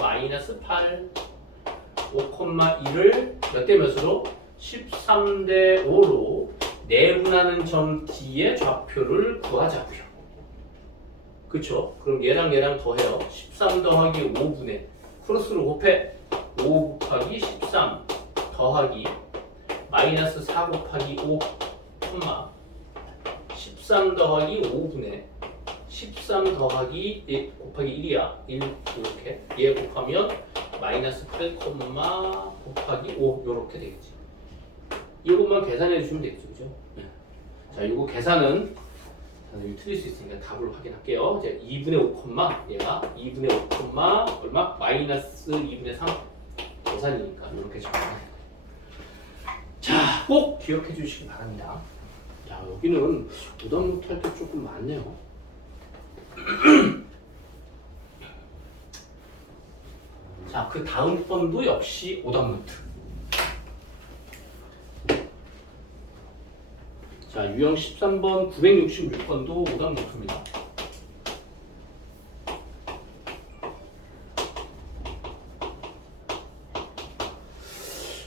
마이너스 8, 5,1을 몇 대 몇으로? 13대 5로 내분하는 점 D의 좌표를 구하자고요. 그쵸? 그럼 얘랑 더해요. 13 더하기 5분의 크로스로 곱해. 5 곱하기 13 더하기 마이너스 4 곱하기 5, 13 더하기 5분의 13 더하기 1 곱하기 1이야. 1 이렇게 얘 곱하면 마이너스 8, 곱하기 5 이렇게 되겠지. 이것만 계산해 주시면 되겠죠. 그죠? 네. 자, 이거 계산은 여기 틀릴 수 있으니까 답을 확인할게요. 이제 2분의 5, 얘가 2분의 5, 얼마? 마이너스 2분의 3 계산이니까 이렇게 적어놔요. 자, 꼭 기억해 주시기 바랍니다. 자, 여기는 부담 못할 게 조금 많네요. 자, 그 다음 번도 역시 오답노트. 자, 유형 13번, 966번도 오답노트입니다.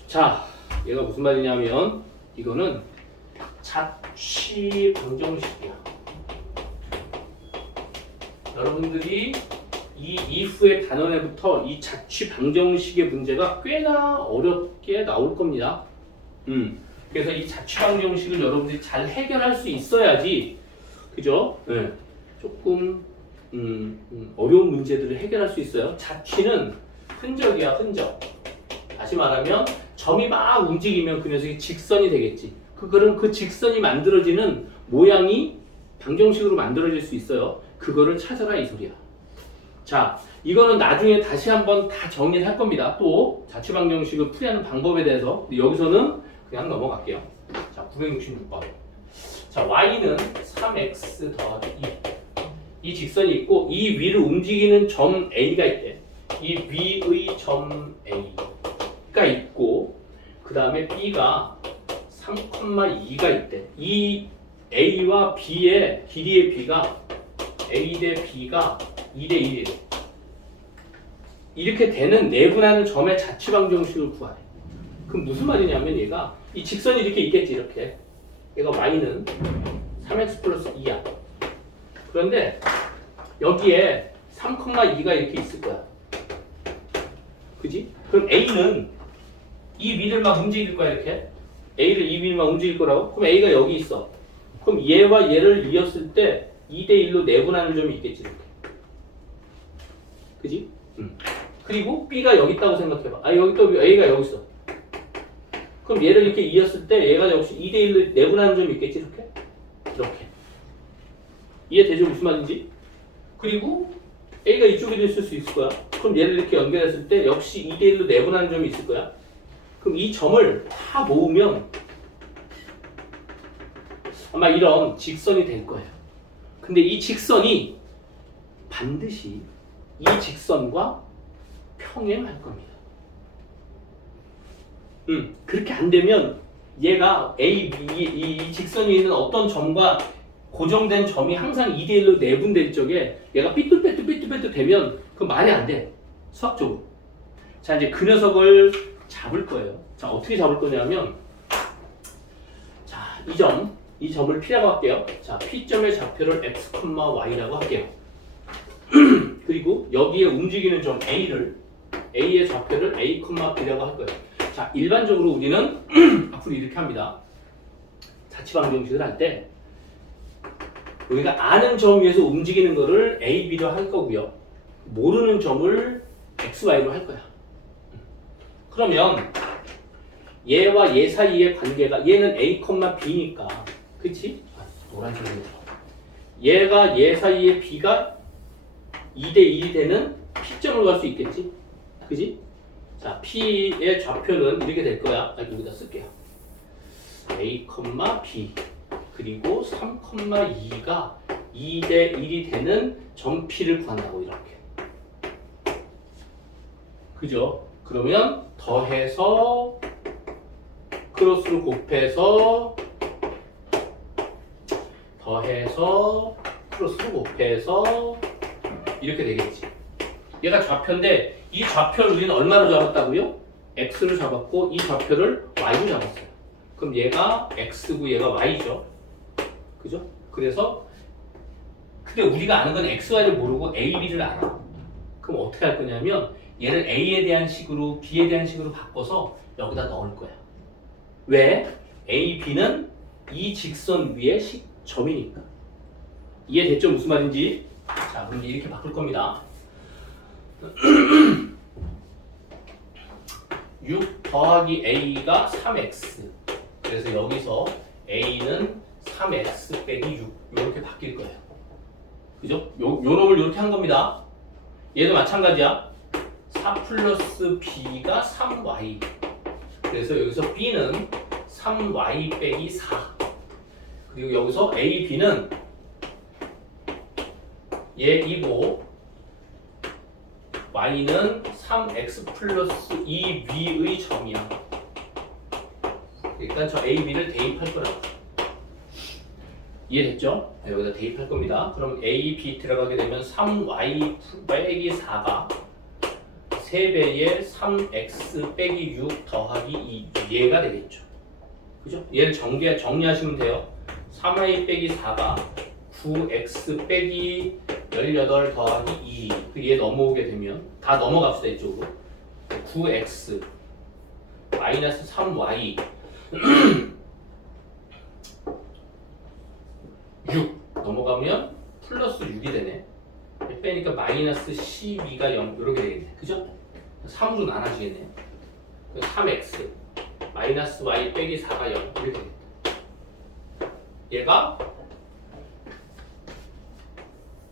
자, 얘가 무슨 말이냐면 이거는 자취 방정식이야. 여러분들이 이 이후의 단원에부터 이 자취 방정식의 문제가 꽤나 어렵게 나올 겁니다. 그래서 이 자취 방정식을 여러분들이 잘 해결할 수 있어야지, 그죠? 네. 조금 어려운 문제들을 해결할 수 있어요. 자취는 흔적이야, 흔적. 다시 말하면 점이 막 움직이면 그 녀석이 직선이 되겠지. 그거는 그 직선이 만들어지는 모양이 방정식으로 만들어질 수 있어요. 그거를 찾아라 이 소리야. 자, 이거는 나중에 다시 한번 다 정리를 할 겁니다. 또 자취 방정식을 풀이하는 방법에 대해서. 근데 여기서는 그냥 넘어갈게요. 자, 966번. 자, y는 3x 더하기 2. 이 직선이 있고 이 위를 움직이는 점 A가 있대. 이 위의 점 A가 있고 그 다음에 B가 3,2가 있대. 이 A와 B의 길이의 B가 A 대 B가 2 대 1이래. 이렇게 되는 내분하는 점의 자취 방정식을 구하래. 그럼 무슨 말이냐면 얘가 이 직선이 이렇게 있겠지. 이렇게 얘가 y는 3x 플러스 2야. 그런데 여기에 3,2가 이렇게 있을 거야. 그지? 그럼 A는 이 위를 막 움직일 거야. 이렇게 A를 이 위를 막 움직일 거라고? 그럼 A가 여기 있어. 그럼 얘와 얘를 이었을 때 2 대 1로 내분하는 점이 있겠지. 이렇게. 그지? 그리고 B가 여기 있다고 생각해봐. 아, 여기 또 A가 여기 있어. 그럼 얘를 이렇게 이었을 때 얘가 역시 2 대 1로 내분하는 점이 있겠지. 이렇게. 이렇게. 이해되죠? 무슨 말인지? 그리고 A가 이쪽에도 있을 수 있을 거야. 그럼 얘를 이렇게 연결했을 때 역시 2 대 1로 내분하는 점이 있을 거야. 그럼 이 점을 다 모으면 아마 이런 직선이 될 거예요. 근데 이 직선이 반드시 이 직선과 평행할 겁니다. 그렇게 안 되면 얘가 A, B, 이 직선이 있는 어떤 점과 고정된 점이 항상 2 대 1로 내분될 적에 얘가 삐뚤빼뚤 되면 그건 말이 안 돼. 수학적으로. 자, 이제 그 녀석을 잡을 거예요. 자, 어떻게 잡을 거냐면 자, 이 점을 P라고 할게요. 자, P점의 좌표를 x, y라고 할게요. 그리고 여기에 움직이는 점 A를 A의 좌표를 A, B라고 할 거예요. 자, 일반적으로 우리는 앞으로 이렇게 합니다. 자취방정식을 할 때 우리가 아는 점 위에서 움직이는 거를 A, B로 할 거고요. 모르는 점을 X, Y로 할 거야. 그러면 얘와 얘 사이의 관계가 얘는 A, B니까 그치? 노란색으로 얘가 얘 사이에 B가 2대 1이 되는 P점을 갈 수 있겠지? 그지? 자, P의 좌표는 이렇게 될 거야. 여기다 쓸게요. A, B 그리고 3, 2가 2대 1이 되는 점 P를 구한다고 이렇게. 그죠? 그러면 더해서 크로스로 곱해서 더해서 크로스로 곱해서 이렇게 되겠지. 얘가 좌표인데 이 좌표를 우리는 얼마로 잡았다고요? X를 잡았고 이 좌표를 Y로 잡았어요. 그럼 얘가 X고 얘가 Y죠. 그죠? 그래서 근데 우리가 아는 건 X, Y를 모르고 A, B를 알아. 그럼 어떻게 할 거냐면 얘를 A에 대한 식으로 B에 대한 식으로 바꿔서 여기다 넣을 거야. 왜? A, B는 이 직선 위의 점이니까. 이해됐죠? 무슨 말인지? 자, 그럼 이렇게 바꿀 겁니다. 6 더하기 A가 3X. 그래서 여기서 A는 3X 빼기 6. 이렇게 바뀔 거예요. 그죠? 요 놈을 이렇게 한 겁니다. 얘도 마찬가지야. 4 플러스 B가 3Y. 그래서 여기서 B는 3Y 빼기 4. 그리고 여기서 A, B는 얘이고 Y는 3X 플러스 2B의 점이야. 일단 저 A, B를 대입할 거라고. 이해됐죠? 네, 여기다 대입할 겁니다. 그럼 A, B 들어가게 되면 3Y 빼기 4가 3배의 3X 빼기 6 더하기 2 얘가 되겠죠. 그죠? 얘를 정리하시면 돼요. 3Y 빼기 4가 9X 빼기 18 더하기 2. 얘 넘어오게 되면 다 넘어갑시다 이쪽으로. 9X 마이너스 3Y 6 넘어가면 플러스 6이 되네. 빼니까 마이너스 12가 0 이렇게 되겠네. 그죠? 3으로 나눠지겠네요. 3x 마이너스 y 빼기 4가 0 이렇게 되겠다. 얘가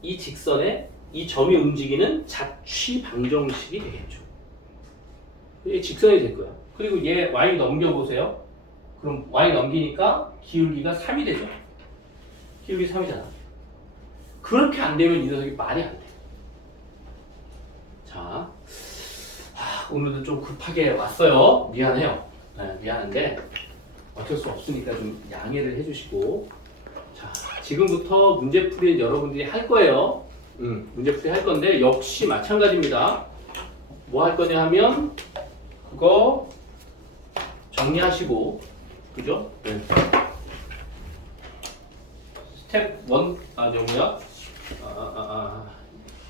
이 직선에 이 점이 움직이는 자취 방정식이 되겠죠. 이게 직선이 될 거야. 그리고 얘 y 넘겨보세요. 그럼 y 넘기니까 기울기가 3이 되죠. 기울기 3이잖아. 그렇게 안 되면 이 녀석이 말이 안 돼. 자, 오늘도 좀 급하게 왔어요. 미안해요. 네, 미안한데 어쩔 수 없으니까 좀 양해를 해주시고. 자, 지금부터 문제풀이는 여러분들이 할 거예요. 문제풀이 할 건데 역시 마찬가지입니다. 뭐 할 거냐 하면 그거 정리하시고, 그죠? 네. 스텝 1,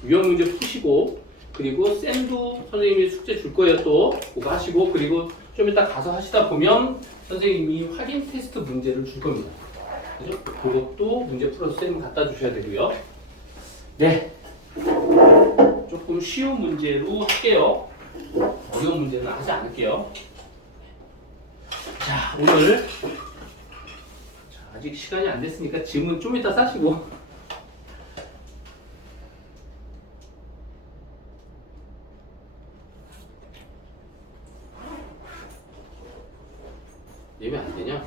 유형 문제 푸시고, 그리고 쌤도 선생님이 숙제 줄 거예요. 또 그거 하시고, 그리고 좀 이따 가서 하시다 보면 선생님이 확인 테스트 문제를 줄 겁니다. 그죠? 그것도 문제 풀어서 쌤 갖다 주셔야 되고요. 네, 조금 쉬운 문제로 할게요. 어려운 문제는 하지 않을게요. 자, 오늘 아직 시간이 안 됐으니까 질문 좀 이따 싸시고. 내면 안 되냐?